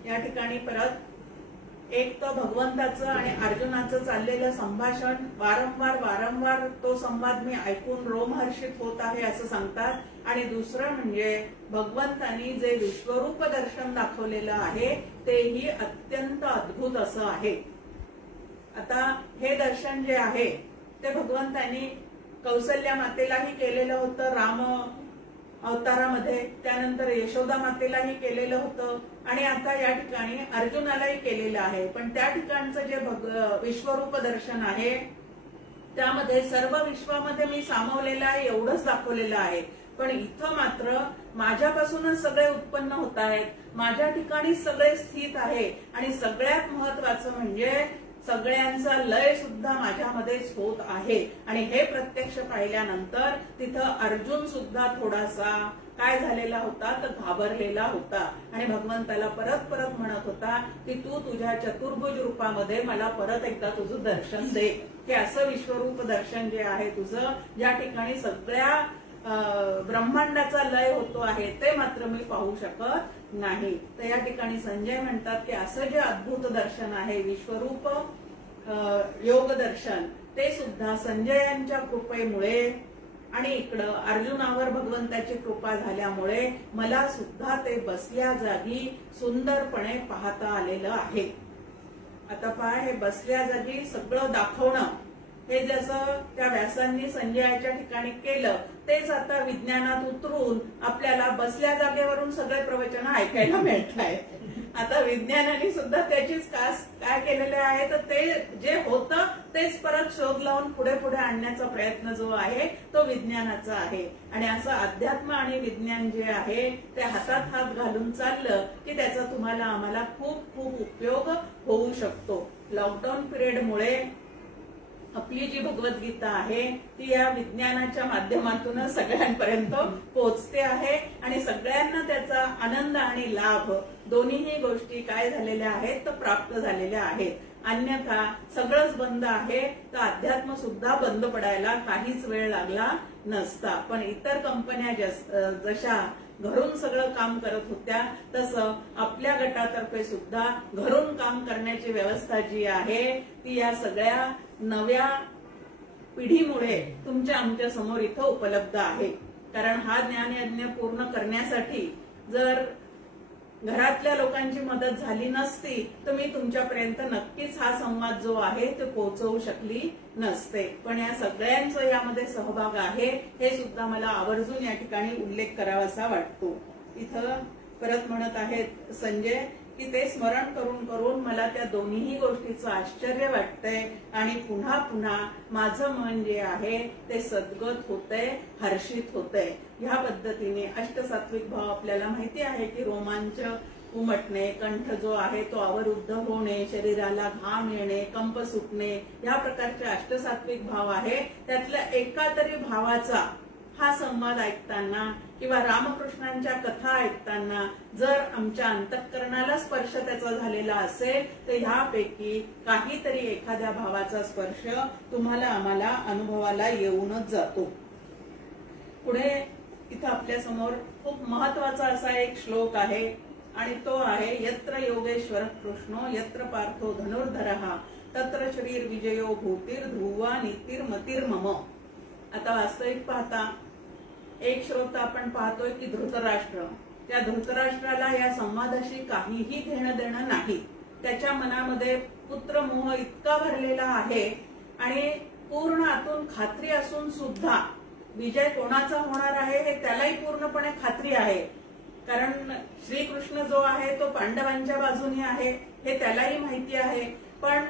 या ठिकाणी परत एक तर भगवंताचं आणि अर्जुनाचं चाललेलं संभाषण वारंवार तो संवाद मी ऐकून रोमहर्षित होत आहे असं सांगतात. आणि दुसरं म्हणजे भगवंतांनी जे विश्वरूप दर्शन दाखवलेलं आहे तेही अत्यंत अद्भुत असं आहे. आता हे दर्शन जे आहे ते भगवंतांनी कौसल्या मातेलाही केलेलं होतं राम अवतारामध्ये, त्यानंतर यशोदा मातेलाही केलेलं होतं आणि आता या ठिकाणी अर्जुनालाही केलेलं आहे. पण त्या ठिकाणचं जे विश्वरूप दर्शन आहे त्यामध्ये सर्व विश्वामध्ये मी सामावलेलं आहे एवढंच दाखवलेलं आहे. पण इथं मात्र माझ्यापासूनच सगळे उत्पन्न होत आहेत, माझ्या ठिकाणी सगळे स्थित आहे आणि सगळ्यात महत्वाचं म्हणजे सगळ्यांचा लय सुद्धा माझ्यामध्येच होत आहे. आणि हे प्रत्यक्ष पाहिल्यानंतर तिथं अर्जुन सुद्धा थोडासा काय झालेला होता तर घाबरलेला होता आणि भगवंताला परत म्हणत होता की तू तुझ्या चतुर्भुज रूपामध्ये मला परत एकदा तुझं दर्शन दे, की असं विश्वरूप दर्शन जे आहे तुझं ज्या ठिकाणी सगळ्या ब्रह्मांडाचा लय होतो आहे ते मात्र मी पाहू शकत नाही. तर या ठिकाणी संजय म्हणतात की असं जे अद्भुत दर्शन आहे विश्वरूप योग दर्शन ते सुद्धा संजयांच्या कृपेमुळे आणि इकडं अर्जुनावर भगवंताची कृपा झाल्यामुळे मला सुद्धा ते बसल्या जागी सुंदरपणे पाहता आलेलं आहे. आता पहा हे बसल्या जागी सगळं दाखवणं हे जसं त्या व्यासांनी संजयाच्या ठिकाणी केलं तेच आता विज्ञानात उतरून आपल्याला बसल्या जागेवरून सगळे प्रवचन ऐकायला मिळत आहेत. आता विज्ञानाने सुद्धा त्याचीच काय केलेले आहे तर ते जे होतं तेच परत शोध लावून पुढे आणण्याचा प्रयत्न जो आहे तो विज्ञानाचा आहे. आणि असं अध्यात्म आणि विज्ञान जे आहे ते हातात हात घालून चाललं की त्याचा तुम्हाला आम्हाला खूप उपयोग होऊ शकतो. लॉकडाऊन पिरियडमुळे आपली जी भगवद्गीता आहे ती या विज्ञानाच्या माध्यमातून सगळ्यांपर्यंत पोहोचते आहे आणि सगळ्यांना त्याचा आनंद आणि लाभ दोन्हीही गोष्टी काय झालेल्या आहेत तर प्राप्त झालेल्या आहेत. अन्यथा सगळंच बंद आहे तर अध्यात्म सुद्धा बंद पडायला काहीच वेळ लागला नसता. पण इतर कंपन्या जशा घरून सगळं काम करत होत्या तसं आपल्या गटातर्फे सुद्धा घरून काम करण्याची व्यवस्था जी आहे ती या सगळ्या नव्या पिढीमुळे तुमच्या आमच्या समोर इथं उपलब्ध आहे. कारण हा ज्ञानयज्ञ पूर्ण करण्यासाठी जर घरातल्या लोकांची मदत झाली नसती तर मी तुमच्यापर्यंत नक्कीच हा संवाद जो आहे तो पोहोचवू शकली नसते. पण या सगळ्यांचा यामध्ये सहभाग आहे हे सुद्धा मला आवर्जून या ठिकाणी उल्लेख करावासा वाटतो. इथं परत म्हणत आहेत संजय की ते स्मरण करून करून मला त्या दोन्ही गोष्टीचं आश्चर्य वाटतंय आणि पुन्हा पुन्हा माझं मन जे आहे ते सद्गत होतंय, हर्षित होतंय. ह्या पद्धतीने अष्टसात्विक भाव आपल्याला माहिती आहे की रोमांच उमटणे, कंठ जो आहे तो अवरुद्ध होणे, शरीराला घाम येणे, कंप सुटणे, या प्रकारचे अष्टसात्विक भाव आहे. त्यातल्या एका तरी भावाचा हा संवाद ऐकताना किंवा रामकृष्णांच्या कथा ऐकताना जर आमच्या अंतःकरणाला स्पर्श त्याचा झालेला असेल तर ह्यापैकी काहीतरी एखाद्या भावाचा स्पर्श तुम्हाला आम्हाला अनुभवाला येऊनच जातो. पुढे इथं आपल्या समोर खूप महत्वाचा असा एक श्लोक आहे आणि तो आहे यत्र योगेश्वर कृष्णो यत्र पार्थो धनुर्धरः तत्र शरीर विजयो भूतीर ध्रुवा नीतिर्मतीर मम. आता वास्तविक पाहता एक श्रोता आपण पाहतोय की धृतराष्ट्र, त्या धृतराष्ट्राला या संवादाशी काहीही घेणं देणं नाही. त्याच्या मनामध्ये पुत्रमोह इतका भरलेला आहे आणि पूर्ण आतून खात्री असून सुद्धा विजय कोणाचा होणार आहे हे त्यालाही पूर्णपणे खात्री आहे. कारण श्रीकृष्ण जो आहे तो पांडवांच्या बाजूने आहे हे त्यालाही माहिती आहे. पण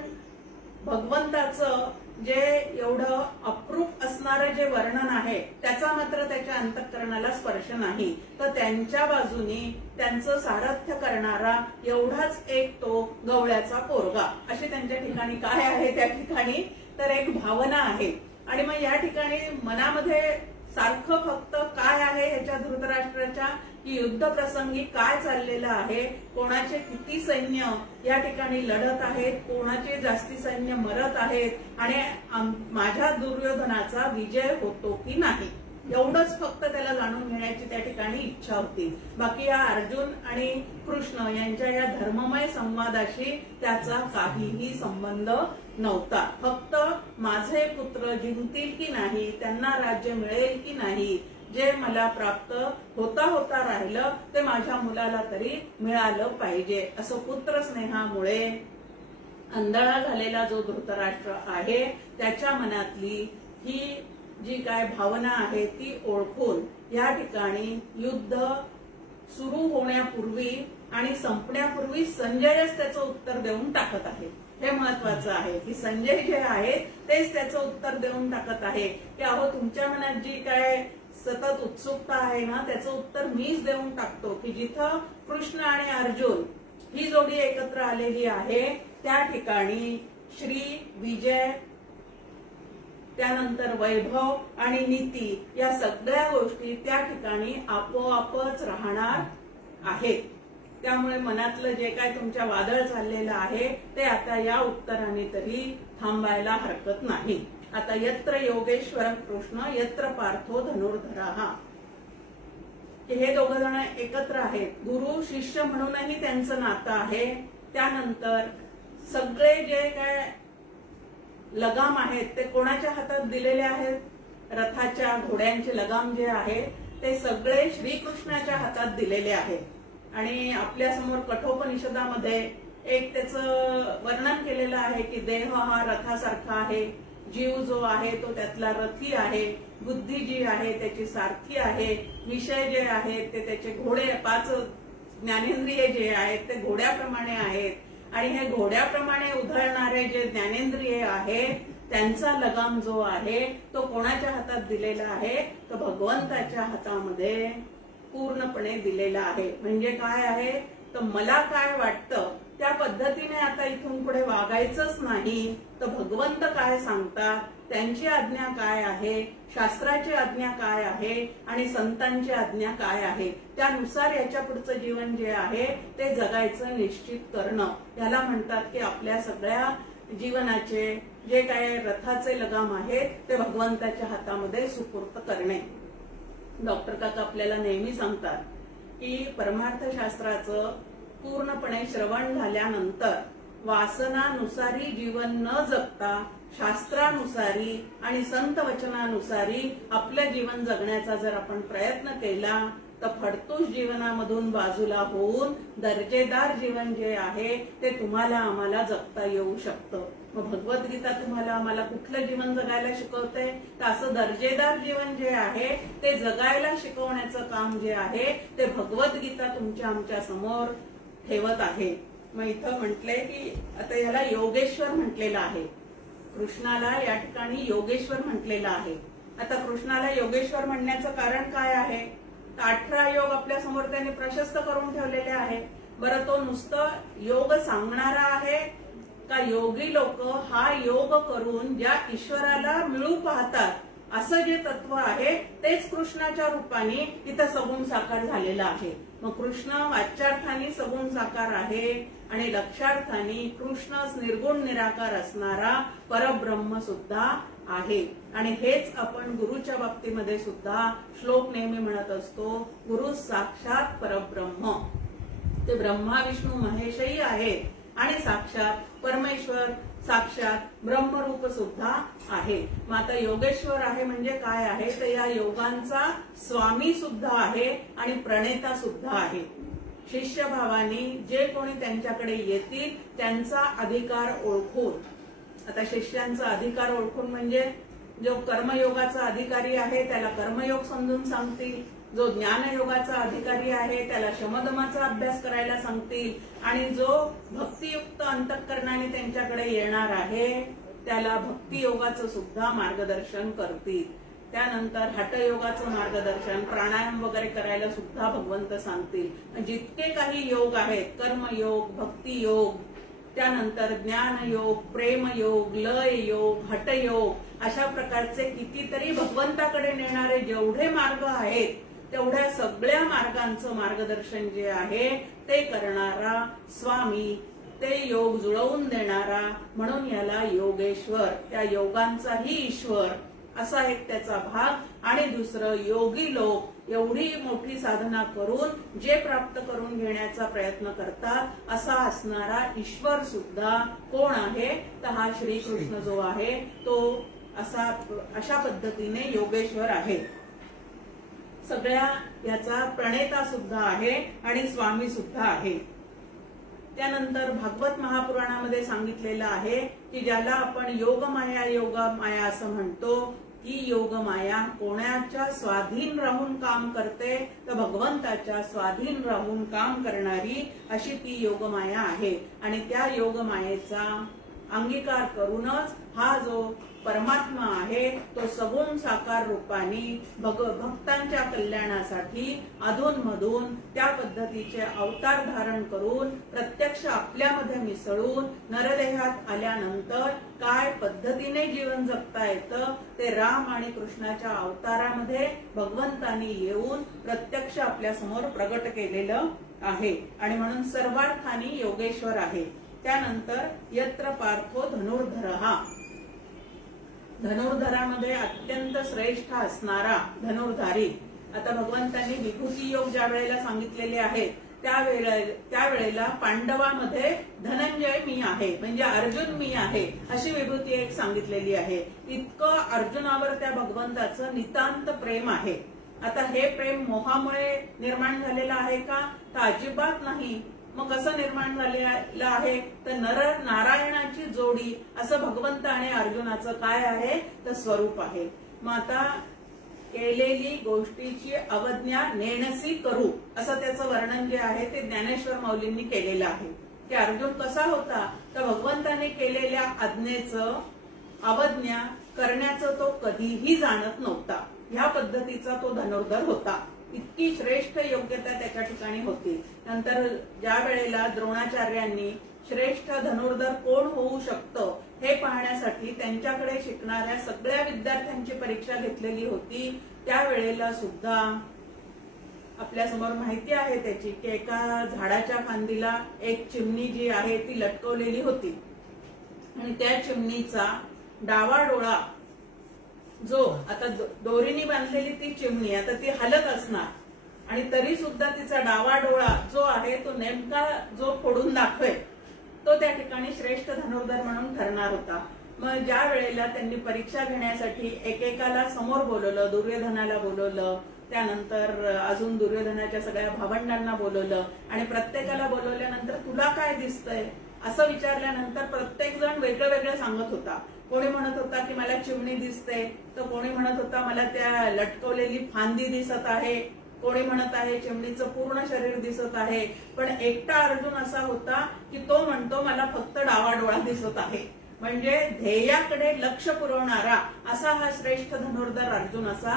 भगवंताचं जे एवढं अप्रूप असणारं जे वर्णन आहे त्याचा मात्र त्याच्या अंतःकरणाला स्पर्श नाही. तर त्यांच्या बाजूनी त्यांचं सारथ्य करणारा एवढाच एक तो गवळ्याचा पोरगा, अशी त्यांच्या ठिकाणी काय आहे त्या ठिकाणी तर एक भावना आहे. आणि मग या ठिकाणी मनामध्ये सारखं फक्त काय आहे ह्याच्या धृतराष्ट्राच्या की युद्ध प्रसंगी काय चाललेलं आहे, कोणाचे किती सैन्य या ठिकाणी लढत आहेत, कोणाचे जास्ती सैन्य मरत आहेत आणि माझ्या दुर्योधनाचा विजय होतो की नाही, एवढंच फक्त त्याला जाणून घेण्याची त्या ठिकाणी इच्छा होती. बाकी या अर्जुन आणि कृष्ण यांच्या या धर्ममय संवादाशी त्याचा काहीही संबंध नव्हता. फक्त माझे पुत्र जिंकतील की नाही, त्यांना राज्य मिळेल की नाही, जे मला प्राप्त होता होता राहिलं ते माझ्या मुलाला तरी मिळालं पाहिजे असं पुत्र स्नेहामुळे आंधळा झालेला जो धृतराष्ट्र आहे त्याच्या मनातली ही जी काय भावना आहे ती ओळखून या ठिकाणी युद्ध सुरू होण्यापूर्वी आणि संपण्यापूर्वी संजयच त्याचं उत्तर देऊन टाकत आहे. हे महत्वाचं आहे की संजय जे आहे तेच त्याचं उत्तर देऊन टाकत आहे की अहो तुमच्या मनात जी काय सतत उत्सुकता आहे ना त्याचं उत्तर मीच देऊन टाकतो की जिथं कृष्ण आणि अर्जुन ही जोडी एकत्र आलेली आहे त्या ठिकाणी श्री विजय, त्यानंतर वैभव आणि नीती या सगळ्या गोष्टी त्या ठिकाणी आपोआपच राहणार आहेत. त्यामुळे मनातलं जे काय तुमच्या वादळ चाललेलं आहे ते आता या उत्तराने तरी थांबायला हरकत नाही. आता यत्र योगेश्वर कृष्ण यत्र पार्थो धनुर्धरः, हे दोघ जण एकत्र आहेत. गुरु शिष्य म्हणूनही त्यांचं नातं आहे. त्यानंतर सगळे जे काय लगाम आहेत ते कोणाच्या हातात दिलेले आहेत, रथाच्या घोड्यांचे लगाम जे आहे ते सगळे श्रीकृष्णाच्या हातात दिलेले आहेत. आणि आपल्या समोर कठोपनिषदामध्ये एक त्याचं वर्णन केलेलं आहे की देह हा रथासारखा आहे, जीव जो आहे तो त्यातला रथी आहे, बुद्धी जी आहे त्याची सारथी आहे, विषय जे आहेत ते त्याचे घोडे, 5 ज्ञानेंद्रिय जे आहेत ते घोड्याप्रमाणे आहेत आणि हे घोड्याप्रमाणे उधळणारे जे ज्ञानेंद्रिय आहेत त्यांचा लगाम जो आहे तो कोणाच्या हातात दिलेला आहे तो भगवंताच्या हातामध्ये पूर्णपणे दिलेला आहे. म्हणजे काय आहे तर मला काय वाटतं त्या पद्धतीने आता इथून पुढे वागायचंच नाही, तर भगवंत काय सांगतात, त्यांची आज्ञा काय आहे, शास्त्राची आज्ञा काय आहे आणि संतांची आज्ञा काय आहे, त्यानुसार याच्या पुढचं जीवन जे आहे ते जगायचं निश्चित करणं, याला म्हणतात की आपल्या सगळ्या जीवनाचे जे काय रथाचे लगाम आहेत ते भगवंताच्या हातामध्ये सुपूर्त करणे. डॉक्टर काका आपल्याला नेहमी सांगतात की परमार्थशास्त्राचं पूर्णपणे श्रवण झाल्यानंतर वासनानुसारी जीवन न जगता शास्त्रानुसारी आणि संत वचनानुसारी आपलं जीवन जगण्याचा जर आपण प्रयत्न केला तर फडतूस जीवनामधून बाजूला होऊन दर्जेदार जीवन जे आहे ते तुम्हाला आम्हाला जगता येऊ शकतं. मग भगवद्गीता तुम्हाला आम्हाला कुठलं जीवन जगायला शिकवते, तर असं दर्जेदार जीवन जे आहे ते जगायला शिकवण्याचं काम जे आहे ते भगवद्गीता तुमच्या आमच्या समोर ठेवत आहे. मग इथं म्हटलंय की आता याला योगेश्वर म्हटलेलं आहे, कृष्णाला या ठिकाणी योगेश्वर म्हटलेलं आहे. आता कृष्णाला योगेश्वर म्हणण्याचं कारण काय आहे, 18 योग आपल्या समोर त्यांनी प्रशस्त करून ठेवलेले आहे. बरं, तो नुसतं योग सांगणारा आहे का योगी लोक हा योग करून ज्या ईश्वराला मिळू पाहतात असं जे तत्व आहे तेच कृष्णाच्या रूपाने इथं सगुण साकार झालेलं आहे. मग कृष्ण वाच्यार्थाने सगुण साकार आहे आणि लक्षार्थाने कृष्णच निर्गुण निराकार असणारा परब्रह्म सुद्धा आहे. आणि हेच आपण गुरुच्या बाबतीमध्ये सुद्धा श्लोक नेहमी म्हणत असतो, गुरु साक्षात परब्रह्म. ते ब्रह्मा विष्णू महेशही आहेत आणि साक्षात परमेश्वर साक्षात ब्रह्मरूप सुद्धा आहे. मग आता योगेश्वर आहे म्हणजे काय आहे, तर या योगांचा स्वामी सुद्धा आहे आणि प्रणेता सुद्धा आहे. शिष्यभावानी जे कोणी त्यांच्याकडे येतील त्यांचा अधिकार ओळखून, आता शिष्यांचा अधिकार ओळखून म्हणजे जो कर्मयोगाचा अधिकारी आहे त्याला कर्मयोग समजून सांगतील, जो ज्ञानयोगाचा अधिकारी आहे त्याला शमदमाचा अभ्यास करायला सांगतील आणि जो भक्तियुक्त अंतःकरणाने त्यांच्याकडे येणार आहे त्याला भक्तियोगाचं सुद्धा मार्गदर्शन करतील. त्यानंतर हठयोगाचं मार्गदर्शन, प्राणायाम वगैरे करायला सुद्धा भगवंत सांगतील. जितके काही योग आहेत, कर्मयोग, भक्तियोग, त्यानंतर ज्ञानयोग, प्रेमयोग, लय योग, हठयोग, अशा प्रकारचे कितीतरी भगवंताकडे नेणारे जेवढे मार्ग आहेत तेवढ्या सगळ्या मार्गांचं मार्गदर्शन जे आहे ते करणारा स्वामी, ते योग जुळवून देणारा, म्हणून याला योगेश्वर, त्या योगांचाही ईश्वर असा एक त्याचा भाग. आणि दुसरं, योगी लोक एवढी मोठी साधना करून जे प्राप्त करून घेण्याचा प्रयत्न करतात असा असणारा ईश्वर सुद्धा कोण आहे, तर हा श्रीकृष्ण जो आहे तो अशा पद्धतीने योगेश्वर आहे. सगळ्या याचा प्रणेता सुद्धा आहे आणि स्वामी सुद्धा आहे. त्यानंतर भागवत महापुराणामध्ये सांगितलेलं आहे की ज्याला आपण योगमाया असं म्हणतो, ही योगमाया कोणाच्या स्वाधीन राहून काम करते, तर भगवंताच्या स्वाधीन राहून काम करणारी अशी ती योगमाया आहे. आणि त्या योगमायेचा अंगीकार करूनच हा जो परमात्मा आहे तो सगुण साकार रूपाने भक्तांच्या कल्याणासाठी अधूनमधून त्या पद्धतीचे अवतार धारण करून प्रत्यक्ष आपल्यामध्ये मिसळून नरदेहात आल्यानंतर काय पद्धतीने जीवन जगता येतं ते राम आणि कृष्णाच्या अवतारामध्ये भगवंतांनी येऊन प्रत्यक्ष आपल्या समोर प्रगट केलेलं आहे. आणि म्हणून सर्वार्थाने योगेश्वर आहे. त्यानंतर यत्र पार्थो धनुर्धरहा, धनुर्धरामध्ये अत्यंत श्रेष्ठ असणारा धनुर्धारी. आता भगवंतांनी विभूती योग ज्या वेळेला सांगितलेले आहेत त्यावेळेला पांडवामध्ये धनंजय मी आहे म्हणजे अर्जुन मी आहे अशी विभूती एक सांगितलेली आहे. इतकं अर्जुनावर त्या भगवंताचं नितांत प्रेम आहे. आता हे प्रेम मोहामुळे निर्माण झालेलं आहे का, तर अजिबात नाही. मग कसं निर्माण झालेलं आहे, तर नर नारायणाची जोडी असं भगवंत आणि अर्जुनाचं काय आहे, तर स्वरूप आहे. मग आता केलेली गोष्टीची अवज्ञा नेणसी करू असं त्याचं वर्णन जे आहे ते ज्ञानेश्वर माऊलींनी केलेलं आहे. की अर्जुन कसा होता, तर भगवंताने केलेल्या आज्ञेचं अवज्ञा करण्याचं तो कधीही जाणत नव्हता. ह्या पद्धतीचा तो धनुर्धर होता. इतकी श्रेष्ठ योग्यता त्याच्या ठिकाणी होती. नंतर ज्या वेळेला द्रोणाचार्यांनी श्रेष्ठ धनुर्धर कोण होऊ शकतं हे पाहण्यासाठी त्यांच्याकडे शिकणाऱ्या सगळ्या विद्यार्थ्यांची परीक्षा घेतलेली होती. त्यावेळेला सुद्धा आपल्या समोर माहिती आहे त्याची की एका झाडाच्या फांदीला एक चिमणी जी आहे ती लटकवलेली होती आणि त्या चिमणीचा डावा डोळा जो आता दोरीने बांधलेली ती चिमणी आता ती हलत असणार आणि तरी सुद्धा तिचा डावा डोळा जो आहे तो नेमका जो फोडून दाखवेल तो त्या ठिकाणी श्रेष्ठ धनुर्धर म्हणून ठरणार होता. मग ज्या वेळेला त्यांनी परीक्षा घेण्यासाठी एकेकाला समोर बोलवलं, दुर्योधनाला बोलवलं, त्यानंतर अजून दुर्योधनाच्या सगळ्या भावंडांना बोलवलं आणि प्रत्येकाला बोलवल्यानंतर तुला काय दिसतंय असं विचारल्यानंतर प्रत्येक जण वेगळं वेगळं सांगत होता. कोणी म्हणत होता की मला चिमणी दिसते, तर कोणी म्हणत होता मला त्या लटकवलेली फांदी दिसत आहे, कोणी म्हणत आहे चिमणीचं पूर्ण शरीर दिसत आहे. पण एकटा अर्जुन असा होता की तो म्हणतो मला फक्त डावा डोळा दिसत आहे. म्हणजे ध्येयाकडे लक्ष पुरवणारा असा हा श्रेष्ठ धनुर्धर अर्जुन असा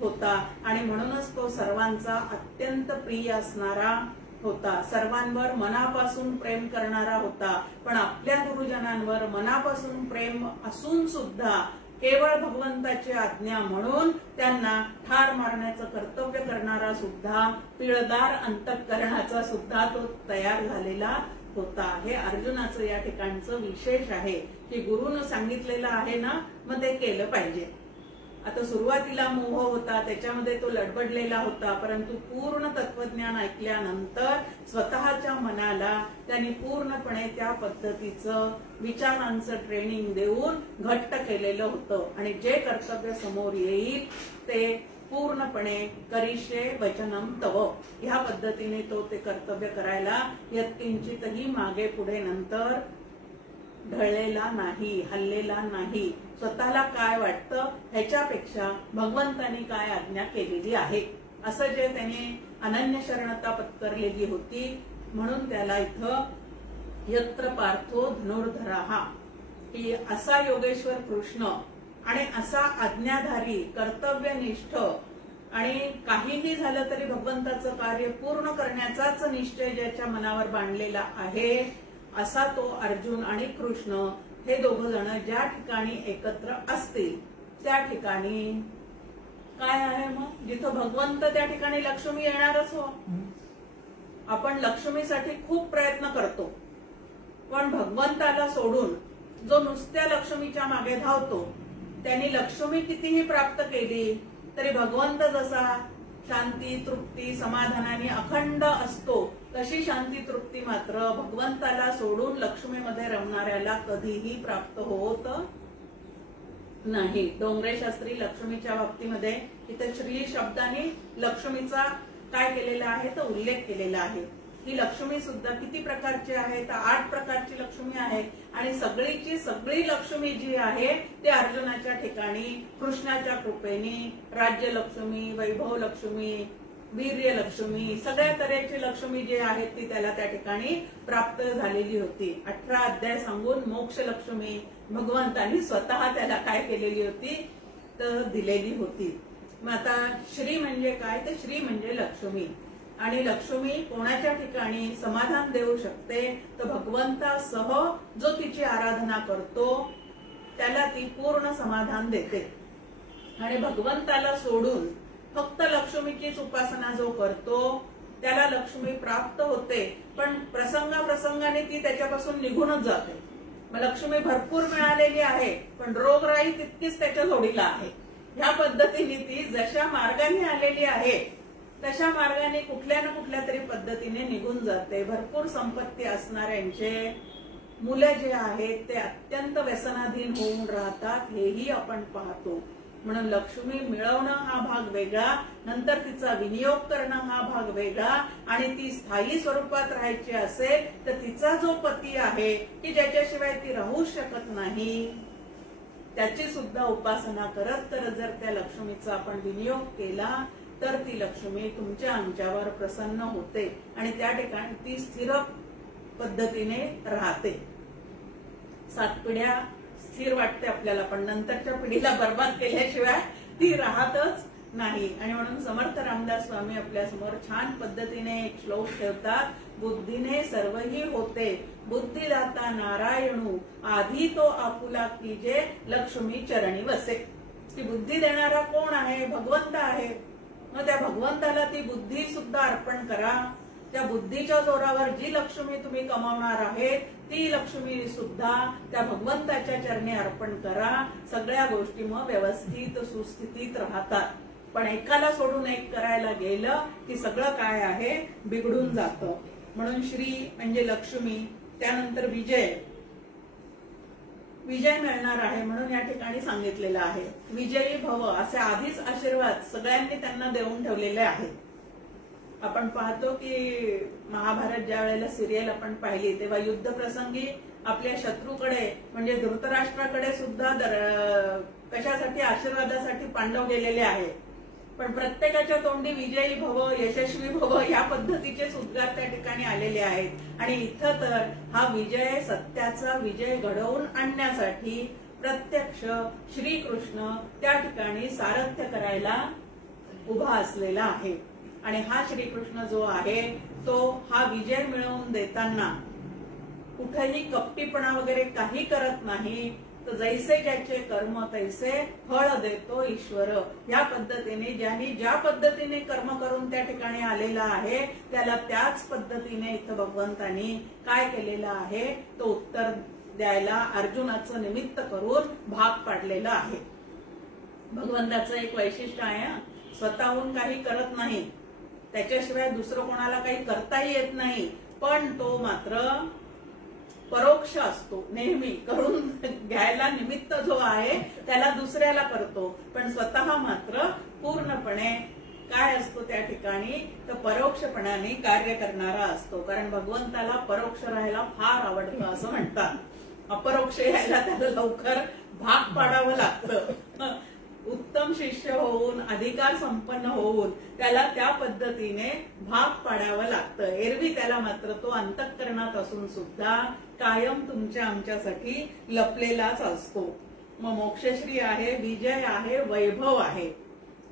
होता आणि म्हणूनच तो सर्वांचा अत्यंत प्रिय असणारा होता. सर्वांवर मनापासून प्रेम करणारा होता. पण आपल्या गुरुजनांवर मनापासून प्रेम असून सुद्धा केवळ भगवंताची आज्ञा म्हणून त्यांना ठार मारण्याचं कर्तव्य करणारा सुद्धा पिळदार अंतःकरणाचा सुद्धा तो तयार झालेला होता. हे अर्जुनाचं या ठिकाणचं विशेष आहे की गुरुनं सांगितलेलं आहे ना मग ते केलं पाहिजे. आता सुरुवातीला मोह होता, त्याच्यामध्ये तो लडबडलेला होता, परंतु पूर्ण तत्वज्ञान ऐकल्यानंतर स्वतःच्या मनाला त्यांनी पूर्णपणे त्या पद्धतीचं विचारांचं ट्रेनिंग देऊन घट्ट केलेलं होतं आणि जे कर्तव्य समोर येईल ते पूर्णपणे करिष्ये वचनम तव ह्या पद्धतीने तो ते कर्तव्य करायला यत्किंचितही मागे पुढे नंतर ढळलेला नाही, हल्लेला नाही. स्वतःला काय वाटतं ह्याच्यापेक्षा भगवंतानी काय आज्ञा केलेली आहे असं जे त्याने अनन्य शरणता पत्करलेली होती. म्हणून त्याला इथं यत्र पार्थो धनुर्धराः की असा योगेश्वर कृष्ण आणि असा आज्ञाधारी कर्तव्यनिष्ठ आणि काहीही झालं तरी भगवंताचं कार्य पूर्ण करण्याचाच निश्चय ज्याच्या मनावर बांधलेला आहे असा तो अर्जुन आणि कृष्ण हे दोघ जण ज्या ठिकाणी एकत्र असतील त्या ठिकाणी काय आहे मग जिथं भगवंत त्या ठिकाणी लक्ष्मी येणारच हो. आपण लक्ष्मीसाठी खूप प्रयत्न करतो पण भगवंताला सोडून जो नुसत्या लक्ष्मीच्या मागे धावतो त्यांनी लक्ष्मी कितीही प्राप्त केली तरी भगवंत जसा शांती तृप्ती समाधानाने अखंड असतो तशी शांती तृप्ती मात्र भगवंताला सोडून लक्ष्मीमध्ये रमणाऱ्याला कधीही प्राप्त होत नाही. डोंगरे शास्त्री लक्ष्मीच्या बाबतीमध्ये इथे श्री शब्दाने लक्ष्मीचा काय केलेला आहे तर उल्लेख केलेला आहे. ही लक्ष्मी सुद्धा किती प्रकारची आहे तर 8 प्रकारची लक्ष्मी आहे आणि सगळीची सगळी लक्ष्मी जी आहे ते अर्जुनाच्या ठिकाणी कृष्णाच्या कृपेने राज्य लक्ष्मी, वैभव लक्ष्मी, वीर्य लक्ष्मी सगळ्या तऱ्हेची लक्ष्मी जी आहे ती त्याला त्या ठिकाणी प्राप्त झालेली होती. 18 अध्याय सांगून मोक्ष लक्ष्मी भगवंतांनी स्वतः त्याला काय केलेली होती तर दिलेली होती. मग आता श्री म्हणजे काय तर श्री म्हणजे लक्ष्मी आणि लक्ष्मी कोणाच्या ठिकाणी समाधान देऊ शकते तर भगवंतासह जो तिची आराधना करतो त्याला ती पूर्ण समाधान देते आणि भगवंताला सोडून फक्त लक्ष्मीचीच उपासना जो करतो त्याला लक्ष्मी प्राप्त होते पण प्रसंगाप्रसंगाने ती त्याच्यापासून निघूनच जाते. मग लक्ष्मी भरपूर मिळालेली आहे पण रोगराई तितकीच त्याच्या जोडीला आहे. ह्या पद्धतीने ती जशा मार्गाने आलेली आहे तशा मार्गाने कुठल्या ना कुठल्या तरी पद्धतीने निघून जाते. भरपूर संपत्ती असणाऱ्यांचे मुले जे आहेत ते अत्यंत व्यसनाधीन होऊन राहतात हेही आपण पाहतो. म्हणून लक्ष्मी मिळवणं हा भाग वेगळा, नंतर तिचा विनियोग करणं हा भाग वेगळा आणि ती स्थायी स्वरूपात राहायची असेल तर तिचा जो पती आहे की ज्याच्याशिवाय ती राहू शकत नाही त्याची सुद्धा उपासना करत करत जर त्या लक्ष्मीचा आपण विनियोग केला तर ती लक्ष्मी तुमच्या आमच्यावर प्रसन्न होते आणि त्या ठिकाणी ती स्थिर पद्धतीने राहते. 7 पिढ्या स्थिर वाटते आपल्याला पण नंतरच्या पिढीला बर्बाद केल्याशिवाय ती राहतच नाही. आणि म्हणून समर्थ रामदास स्वामी आपल्या समोर छान पद्धतीने एक श्लोक ठेवतात. बुद्धीने सर्वही होते बुद्धिदाता नारायणू आधी तो आपुला कीजे लक्ष्मी चरणी वसे. ती बुद्धी देणारा कोण आहे? भगवंत आहे. मग त्या भगवंताला ती बुद्धी सुद्धा अर्पण करा. त्या बुद्धीच्या जोरावर जी लक्ष्मी तुम्ही कमावणार आहे ती लक्ष्मी सुद्धा त्या भगवंताच्या चरणी अर्पण करा. सगळ्या गोष्टी मग व्यवस्थित सुस्थितीत राहतात. पण एकाला सोडून एक करायला गेलं की सगळं काय आहे बिघडून जातं. म्हणून श्री म्हणजे लक्ष्मी, त्यानंतर विजय मिळणार आहे म्हणून या ठिकाणी सांगितलेलं आहे. विजयी भव असे आधीच आशीर्वाद सगळ्यांनी त्यांना देऊन ठेवलेले आहेत. आपण पाहतो की महाभारत ज्या वेळेला सिरियल आपण पाहिली तेव्हा युद्ध प्रसंगी आपल्या शत्रूकडे म्हणजे धृतराष्ट्राकडे सुद्धा कशासाठी आशीर्वादासाठी पांडव गेलेले आहेत. पण प्रत्येकाच्या तोंडी विजयी भव, यशस्वी भव या पद्धतीचेच उद्गार त्या ठिकाणी आलेले आहेत. आणि इथं तर हा विजय, सत्याचा विजय घडवून आणण्यासाठी प्रत्यक्ष श्रीकृष्ण त्या ठिकाणी सारथ्य करायला उभा असलेला आहे. आणि हा श्रीकृष्ण जो आहे तो हा विजय मिळवून देताना कुठेही कपटीपणा वगैरे काही करत नाही. तर जैसे ज्याचे कर्म तैसे फळ देतो ईश्वर. या पद्धतीने ज्यांनी ज्या पद्धतीने कर्म करून त्या ठिकाणी आलेला आहे त्याला त्याच पद्धतीने इथं भगवंतांनी काय केलेलं आहे तो उत्तर द्यायला अर्जुनाचं निमित्त करून भाग पाडलेला आहे. भगवंताचं एक वैशिष्ट्य आहे, स्वतःहून काही करत नाही, त्याच्याशिवाय दुसरं कोणाला काही करताही येत नाही. पण तो मात्र परोक्ष असतो. नेहमी करून घ्यायला निमित्त जो आहे त्याला दुसऱ्याला करतो, पण स्वतः मात्र पूर्णपणे काय असतो त्या ठिकाणी तर परोक्षपणाने कार्य करणारा असतो. कारण भगवंताला परोक्ष राहायला फार आवडतं असं म्हणतात. अपरोक्ष यायला त्याला लवकर भाग पाडावं लागतं. उत्तम शिष्य होऊन अधिकार संपन्न होऊन त्याला त्या पद्धतीने भाग पाडावं लागतं. एरवी त्याला मात्र तो अंतःकरणात असून सुद्धा कायम तुमच्या आमच्यासाठी लपलेलाच असतो. मग मोक्षश्री आहे, विजय आहे, वैभव आहे.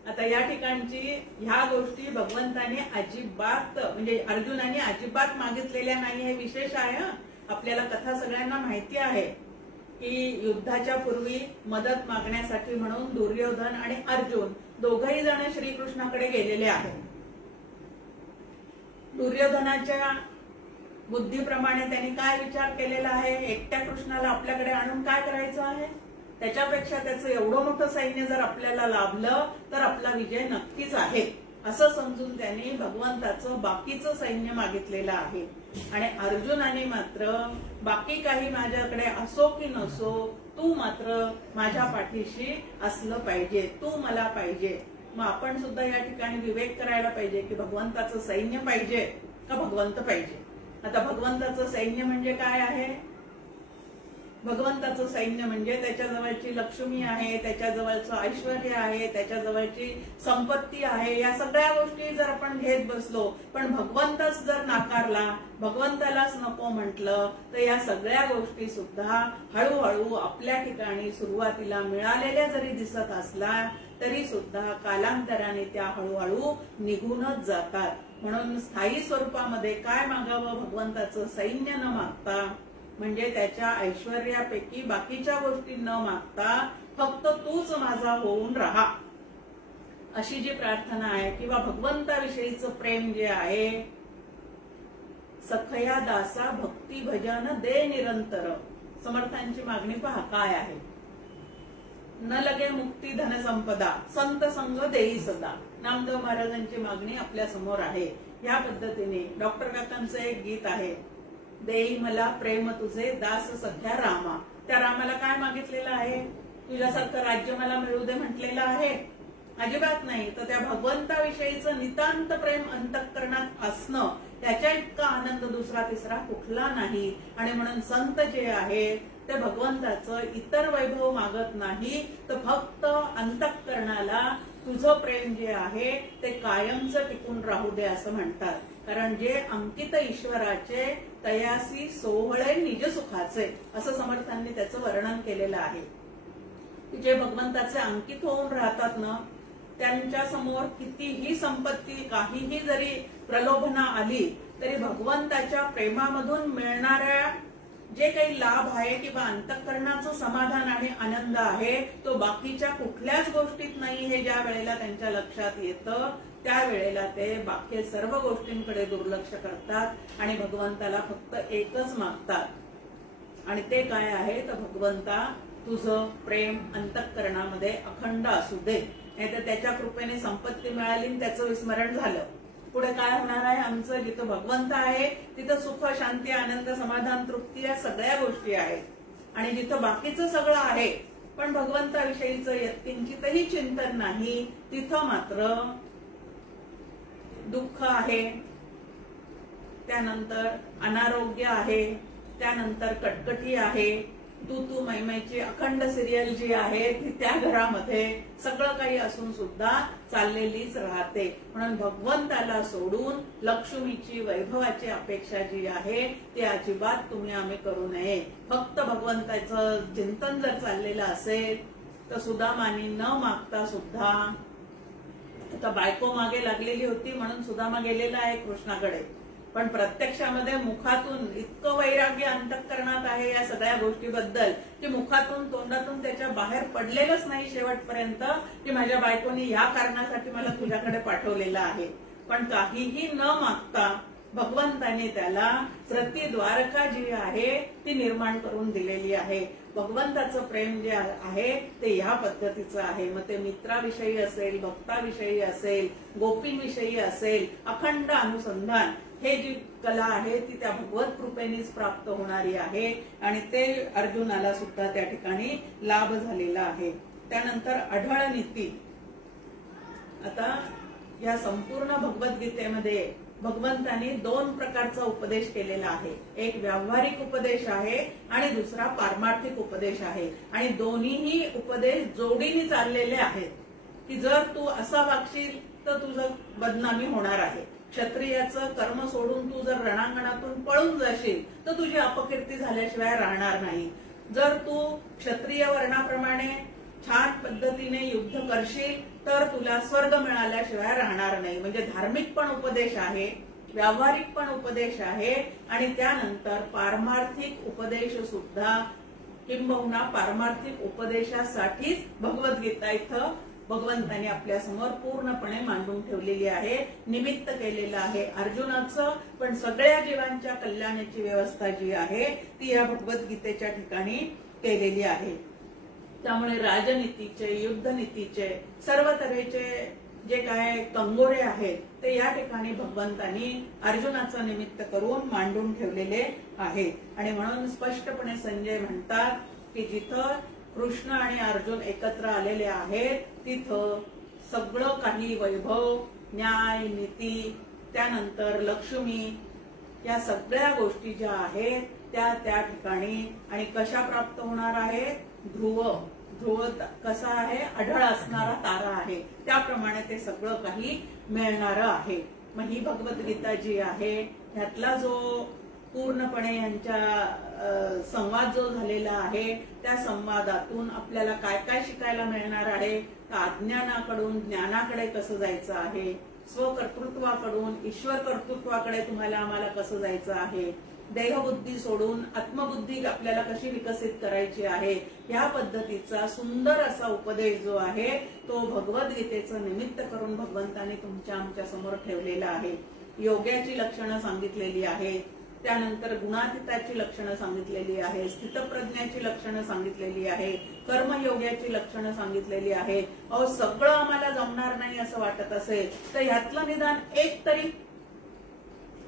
आता या ठिकाणची ह्या गोष्टी भगवंताने अजिबात म्हणजे अर्जुनाने अजिबात मागितलेल्या नाही हे विशेष आहे. आपल्याला कथा सगळ्यांना माहिती आहे की युद्धाच्या पूर्वी मदत मागण्यासाठी म्हणून दुर्योधन आणि अर्जुन दोघही जण श्रीकृष्णाकडे गेलेले आहेत. दुर्योधनाच्या बुद्धीप्रमाणे त्यांनी काय विचार केलेला आहे, एकट्या कृष्णाला आपल्याकडे आणून काय करायचं आहे, त्याच्यापेक्षा त्याचं एवढं मोठं सैन्य जर आपल्याला लाभलं तर आपला विजय नक्कीच आहे असं समजून त्यांनी भगवंताचं बाकीचं सैन्य मागितलेलं आहे. आणि अर्जुनाने मात्र बाकी काही माझ्याकडे असो की नसो तू मात्र माझ्या पाठीशी असलं पाहिजे, तू मला पाहिजे. मग आपण सुद्धा या ठिकाणी विवेक करायला पाहिजे की भगवंताचं सैन्य पाहिजे का भगवंत पाहिजे. आता भगवंताचं सैन्य म्हणजे काय आहे? भगवंताचं सैन्य म्हणजे त्याच्याजवळची लक्ष्मी आहे, त्याच्याजवळचं ऐश्वर्य आहे, त्याच्याजवळची संपत्ती आहे. या सगळ्या गोष्टी जर आपण घेत बसलो पण भगवंतच जर नाकारला, भगवंतालाच नको म्हटलं तर या सगळ्या गोष्टी सुद्धा हळूहळू आपल्या ठिकाणी सुरुवातीला मिळालेल्या जरी दिसत असला तरी सुद्धा कालांतराने त्या हळूहळू निघूनच जातात. म्हणून स्थायी स्वरूपामध्ये काय मागावं भगवंताचं सैन्य न मागता, म्हणजे त्याच्या ऐश्वर्यापैकी बाकीच्या गोष्टी न मागता फक्त तूच माझा होऊन राहा अशी जी प्रार्थना आहे किंवा भगवंताविषयीचं प्रेम जे आहे, सखया दासा भक्ती भजन दे निरंतर. समर्थांची मागणी पहा काय आहे. न लगे मुक्ती धन संपदा संत संग देई सदा. नामदेव महाराजांची मागणी आपल्या समोर आहे. या पद्धतीने डॉक्टर काकांचं एक गीत आहे, देई मला प्रेम तुझे दास सख्या रामा. त्या रामाला काय मागितलेलं आहे? तुझ्यासारखं राज्य मला मिळू दे म्हटलेलं आहे? अजिबात नाही. तर त्या भगवंताविषयीचं नितांत प्रेम अंतःकरणात असणं त्याच्या इतका आनंद दुसरा तिसरा कुठला नाही. आणि म्हणून संत जे आहे ते भगवंताचं इतर वैभव मागत नाही तर फक्त अंतःकरणाला तुझं प्रेम जे आहे ते कायमचं टिकून राहू दे असं म्हणतात. कारण जे अंकित ईश्वराचे तयासी सोहळे निज सुखाचे असं समर्थांनी त्याचं वर्णन केलेलं आहे. जे भगवंताचे अंकित होऊन राहतात ना त्यांच्या समोर कितीही संपत्ती काहीही जरी प्रलोभना आली तरी भगवंताच्या प्रेमामधून मिळणाऱ्या जे काही लाभ आहे किंवा अंतःकरणाचं समाधान आणि आनंद आहे तो बाकीच्या कुठल्याच गोष्टीत नाही हे ज्या वेळेला त्यांच्या लक्षात येतं त्यावेळेला ते बाकी सर्व गोष्टींकडे दुर्लक्ष करतात आणि भगवंताला फक्त एकच मागतात आणि ते काय आहे तर भगवंता तुझं प्रेम अंतःकरणामध्ये अखंड असू दे, नाहीतर त्याच्या कृपेने संपत्ती मिळाली आणि त्याचं विस्मरण झालं, पुढे काय होणार आहे आमचं? जिथं भगवंत आहे तिथं सुख शांती आनंद समाधान तृप्ती या सगळ्या गोष्टी आहेत आणि जिथं बाकीचं सगळं आहे पण भगवंताविषयीचं यत्किंचितही चिंतन नाही तिथं मात्र दुःख आहे, त्यानंतर अनारोग्य आहे, त्यानंतर कटकटी आहे, तू मैची अखंड सिरियल जी आहे ती त्या घरामध्ये सगळं काही असून सुद्धा चाललेलीच राहते. म्हणून भगवंताला सोडून लक्ष्मीची वैभवाची अपेक्षा जी आहे ती अजिबात तुम्ही आम्ही करू नये. फक्त भगवंताचं चिंतन जर चाललेलं असेल तर सुदामानी न मागता सुद्धा, आता बायको मागे लागलेली होती म्हणून सुदामा गेलेला आहे कृष्णाकडे, पण प्रत्यक्षामध्ये मुखातून इतकं वैराग्य अंतःकरणात आहे या सगळ्या गोष्टीबद्दल की मुखातून तोंडातून त्याच्या बाहेर पडलेलंच नाही शेवटपर्यंत की माझ्या बायकोनी या कारणासाठी मला तुझ्याकडे पाठवलेलं आहे. पण काहीही न मागता भगवंताने त्याला प्रति द्वारका जी आहे ती निर्माण करून दिलेली आहे. भगवंताचं प्रेम जे आहे ते ह्या पद्धतीचं आहे. मग ते मित्राविषयी असेल, भक्ताविषयी असेल, गोपींविषयी असेल, अखंड अनुसंधान हे जी कला आहे ती त्या भगवत कृपेनेच प्राप्त होणारी आहे आणि ते अर्जुनाला सुद्धा त्या ठिकाणी लाभ झालेला आहे. त्यानंतर अढळ नीती. आता या संपूर्ण भगवद्गीतेमध्ये भगवंतांनी दोन प्रकारचा उपदेश केलेला आहे. एक व्यावहारिक उपदेश आहे आणि दुसरा पारमार्थिक उपदेश आहे आणि दोन्हीही उपदेश जोडीने चाललेले आहेत की जर तू असा वागशील तर तुझं बदनामी होणार आहे. क्षत्रियाचं कर्म सोडून तू जर रणांगणातून पळून जाशील तर तुझी अपकीर्ती झाल्याशिवाय राहणार नाही. जर तू क्षत्रिय वर्णाप्रमाणे छान पद्धतीने युद्ध करशील तर तुला स्वर्ग मिळाल्याशिवाय राहणार नाही. म्हणजे धार्मिक पण उपदेश आहे, व्यावहारिक पण उपदेश आहे आणि त्यानंतर पारमार्थिक उपदेश सुद्धा, किंबहुना पारमार्थिक उपदेशासाठीच भगवद्गीता इथं भगवंतांनी आपल्या समोर पूर्णपणे मांडून ठेवलेली आहे, निमित्त केलेलं आहे अर्जुनाचं. पण सगळ्या जीवांच्या कल्याणाची व्यवस्था जी आहे ती या भगवद्गीतेच्या ठिकाणी केलेली आहे. त्यामुळे राजनीतीचे, युद्धनीतीचे, सर्व तऱ्हेचे जे काय कंगोरे आहेत ते या ठिकाणी भगवंतांनी अर्जुनाचं निमित्त करून मांडून ठेवलेले आहेत. आणि म्हणून स्पष्टपणे संजय म्हणतात की जिथं कृष्ण आणि अर्जुन एकत्र आलेले आहेत तिथं सगळं काही वैभव, न्याय, नीती, त्यानंतर लक्ष्मी या सगळ्या गोष्टी ज्या आहेत त्या त्या ठिकाणी आणि कशा प्राप्त होणार आहेत? ध्रुव कसा आहे? अढळ असणारा तारा आहे, त्याप्रमाणे ते सगळं काही मिळणारं आहे. मग ही भगवद्गीता जी आहे ह्यातला जो पूर्णपणे यांच्या संवाद जो झालेला आहे त्या संवादातून आपल्याला काय काय शिकायला मिळणार आहे? अज्ञानाकडून ज्ञानाकडे कसं जायचं आहे, स्वकर्तृत्वाकडून ईश्वर कर्तृत्वाकडे तुम्हाला आम्हाला कसं जायचं आहे, देहबुद्धी सोडून आत्मबुद्धी आपल्याला कशी विकसित करायची आहे, या पद्धतीचा सुंदर असा उपदेश जो आहे तो भगवद्गीतेचं निमित्त करून भगवंताने तुमच्या आमच्या समोर ठेवलेला आहे. योग्याची लक्षणं सांगितलेली आहेत, त्यानंतर गुणातीताची लक्षणं सांगितलेली आहे, स्थितप्रज्ञाची लक्षणं सांगितलेली आहे, कर्मयोग्याची लक्षणं सांगितलेली आहे. अहो सगळं आम्हाला जमणार नाही असं वाटत असेल तर ह्यातलं निदान एक तरी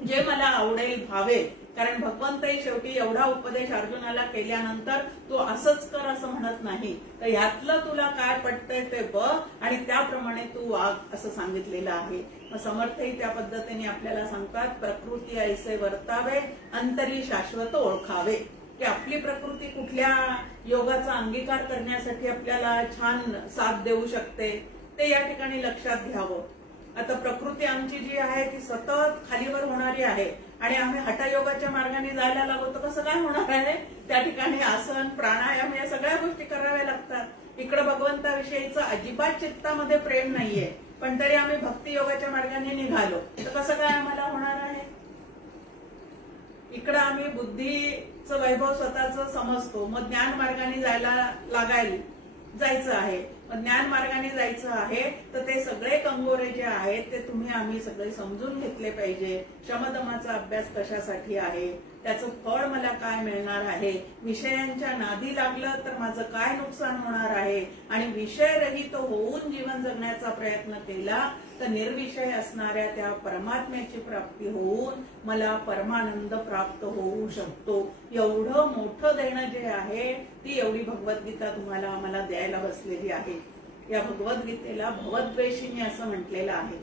जे मला आवडेल, भावेल, कारण भगवंतही शेवटी एवढा उपदेश अर्जुनाला केल्यानंतर तू असंच कर असं म्हणत नाही, तर ह्यातलं तुला काय पटतंय ते बघ आणि त्याप्रमाणे तू वाग असं सांगितलेलं आहे. मग समर्थही त्या पद्धतीने आपल्याला सांगतात प्रकृती ऐसे वर्तावे, अंतरी शाश्वत ओळखावे, की आपली प्रकृती कुठल्या योगाचा अंगीकार करण्यासाठी आपल्याला छान साथ देऊ शकते ते या ठिकाणी लक्षात घ्यावं. आता प्रकृती आमची जी आहे ती सतत खालीवर होणारी आहे आणि आम्ही हठयोगाच्या मार्गाने जायला लागलो तर कसं काय होणार आहे? त्या ठिकाणी आसन, प्राणायाम या सगळ्या गोष्टी कराव्या लागतात. इकडे भगवंताविषयीचं अजिबात चित्तामध्ये प्रेम नाहीये पण तरी आम्ही भक्ती योगाच्या मार्गाने निघालो तर कसं काय आम्हाला होणार आहे? इकडं आम्ही बुद्धीचं वैभव स्वतःच समजतो, मग ज्ञान मार्गाने जायचं आहे. मग ज्ञान मार्गाने जायचं आहे तर ते सगळे कंगोरे जे आहेत ते तुम्ही आम्ही सगळे समजून घेतले पाहिजे. शमदमाचा अभ्यास कशासाठी आहे, त्याचं फळ मला काय मिळणार आहे, विषयांच्या नादी लागलं तर माझं काय नुकसान होणार आहे, आणि विषयरहित होऊन जीवन जगण्याचा प्रयत्न केला तर निर्विषय असणाऱ्या त्या परमात्म्याची प्राप्ती होऊन मला परमानंद प्राप्त होऊ शकतो. एवढं मोठं देणं जे आहे ती एवढी भगवद्गीता तुम्हाला आम्हाला द्यायला बसलेली आहे. या भगवद्गीतेला भवद्वेषिणी असं म्हटलेलं आहे.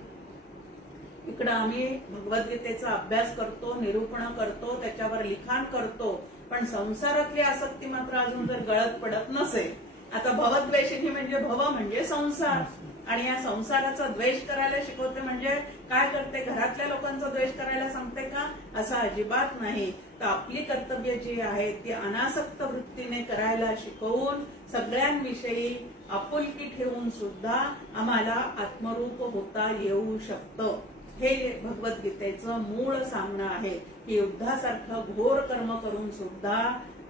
इकडं आम्ही भगवद्गीतेचा अभ्यास करतो, निरूपण करतो, त्याच्यावर लिखाण करतो, पण संसारातली आसक्ती मात्र अजून जर गळत पडत नसेल. आता भवद्वेषिणी म्हणजे भव म्हणजे संसार, आणि या संसाराचा द्वेष करायला शिकवते. म्हणजे काय करते, घरातल्या लोकांचा द्वेष करायला सांगते का? असं अजिबात नाही. तर आपली कर्तव्य जी आहेत ती अनासक्त वृत्तीने करायला शिकवून सगळ्यांविषयी आपुलकी ठेवून सुद्धा आम्हाला आत्मरूप होता येऊ शकतं. हे भगवद्गीतेचं मूळ सांगणं आहे की युद्धासारखं घोर कर्म करून सुद्धा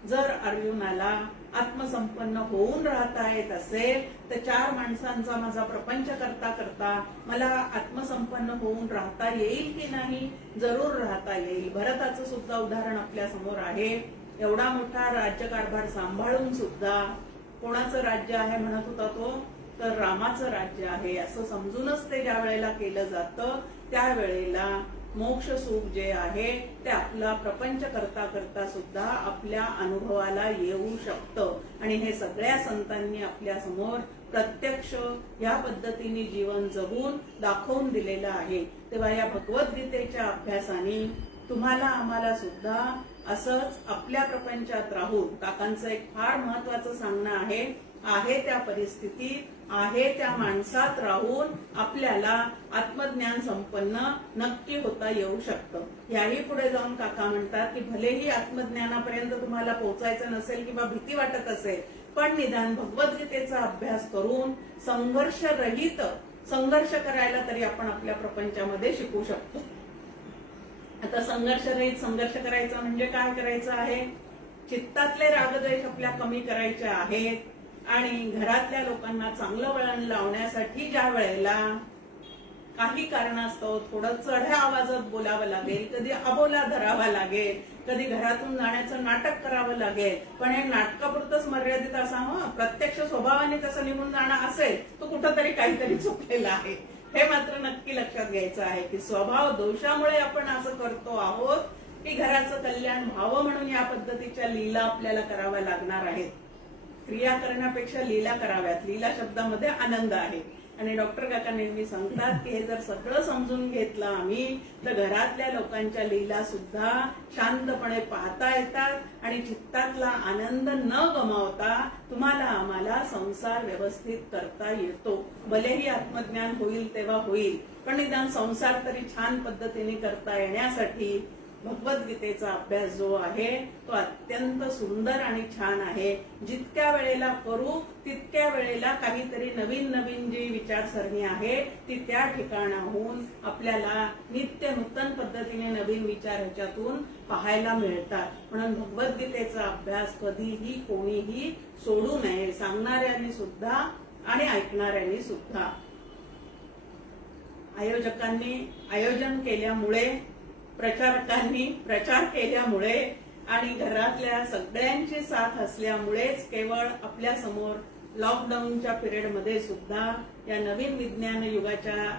जर अर्जुनाला आत्मसंपन्न होऊन राहता येत असेल तर 4 माणसांचा माझा प्रपंच करता करता मला आत्मसंपन्न होऊन राहता येईल की नाही? जरूर राहता येईल. भरताचं सुद्धा उदाहरण आपल्या समोर आहे. एवढा मोठा राज्यकारभार सांभाळून सुद्धा कोणाचं राज्य आहे म्हणत होता तो, तर रामाचं राज्य आहे असं समजूनच ते ज्या वेळेला केलं जातं त्यावेळेला मोक्ष सुख जे आहे ते आपला प्रपंच करता करता सुद्धा आपल्या अनुभवाला येऊ शकतं. आणि हे सगळ्या संतांनी आपल्या समोर प्रत्यक्ष या पद्धतीने जीवन जगून दाखवून दिलेलं आहे. तेव्हा या भगवद्गीतेच्या अभ्यासाने तुम्हाला आम्हाला सुद्धा असंच आपल्या प्रपंचात राहून, काकांचं एक फार महत्वाचं सांगणं आहे त्या परिस्थितीत आहे त्या माणसात राहून आपल्याला आत्मज्ञान संपन्न नक्की होता येऊ शकतं. याही पुढे जाऊन काका म्हणतात की भलेही आत्मज्ञानापर्यंत तुम्हाला पोहोचायचं नसेल किंवा भीती वाटत असेल, पण निदान भगवद्गीतेचा अभ्यास करून संघर्षरहित संघर्ष करायला तरी आपण आपल्या प्रपंचामध्ये शिकू शकतो. आता संघर्षरहित संघर्ष करायचा म्हणजे काय करायचं आहे? चित्तातले रागद्वेष आपल्या कमी करायचे आहेत, आणि घरातल्या लोकांना चांगलं वळण लावण्यासाठी ज्या वेळेला काही कारणास्तव थोडं चढ्या आवाजात बोलावं लागेल, कधी अबोला धरावा लागेल, कधी घरातून जाण्याचं नाटक करावं लागेल, पण हे नाटकापुरतच मर्यादित असावं. प्रत्यक्ष स्वभावाने तसं निघून जाणं असेल तर कुठंतरी काहीतरी चुकलेलं आहे. हे मात्र नक्की लक्षात घ्यायचं आहे की स्वभाव दोषामुळे आपण असं करतो आहोत की घराचं कल्याण व्हावं म्हणून या पद्धतीच्या लीला आपल्याला कराव्या लागणार आहेत. क्रिया करण्यापेक्षा लीला कराव्यात. लीला शब्दामध्ये आनंद आहे. आणि डॉक्टर काका नेहमी सांगतात की हे जर सगळं समजून घेतलं आम्ही तर घरातल्या लोकांच्या लीला सुद्धा शांतपणे पाहता येतात आणि चित्तातला आनंद न गमावता तुम्हाला आम्हाला संसार व्यवस्थित करता येतो. भलेही आत्मज्ञान होईल तेव्हा होईल, पण निदान संसार तरी छान पद्धतीने करता येण्यासाठी भगवद्गीतेचा अभ्यास जो आहे तो अत्यंत सुंदर आणि छान आहे. जितक्या वेळेला करू तितक्या वेळेला काहीतरी नवीन नवीन जी विचारसरणी आहे ती त्या ठिकाणाहून आपल्याला नित्य नूतन पद्धतीने नवीन विचार ह्याच्यातून पाहायला मिळतात. म्हणून भगवद्गीतेचा अभ्यास कधीही कोणीही सोडू नये, सांगणाऱ्यांनी सुद्धा आणि ऐकणाऱ्यांनी सुद्धा. आयोजकांनी आयोजन केल्यामुळे, प्रचारकांनी प्रचार केल्यामुळे आणि घरातल्या सगळ्यांची साथ असल्यामुळेच केवळ आपल्या समोर लॉकडाऊनच्या पिरियडमध्ये सुद्धा या नवीन विज्ञान युगाच्या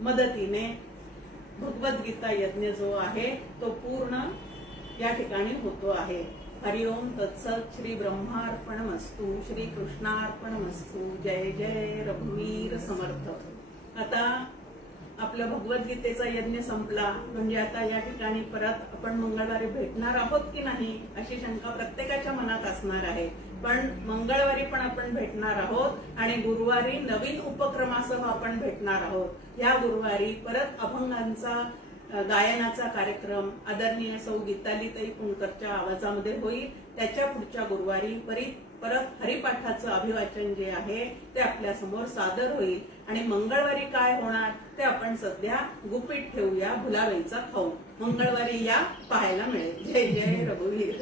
मदतीने भगवद्गीता यज्ञ जो आहे तो पूर्ण या ठिकाणी होतो आहे. हरिओम तत्सत. श्री ब्रह्मार्पणमस्तु. श्री कृष्णार्पणमस्तु. जय जय रघुवीर समर्थ. आता आपला भगवद्गीतेचा यज्ञ संपला म्हणजे आता या ठिकाणी परत आपण मंगळवारी भेटणार आहोत की नाही अशी शंका प्रत्येकाच्या मनात असणार आहे. पण मंगळवारी पण आपण भेटणार आहोत आणि गुरुवारी नवीन उपक्रमासह आपण भेटणार आहोत. या गुरुवारी परत अभंगांचा गायनाचा कार्यक्रम आदरणीय सौ गीतालीताई पुणकरच्या आवाजामध्ये होईल. त्याच्या पुढच्या गुरुवारी परत हरिपाठाचं अभिवाचन जे आहे ते आपल्या समोर सादर होईल. आणि मंगळवारी काय होणार ते आपण सध्या गुपित ठेवूया. भुलावेलचा खाऊ मंगळवारी या पाहायला मिळेल. जय जय रघुवीर.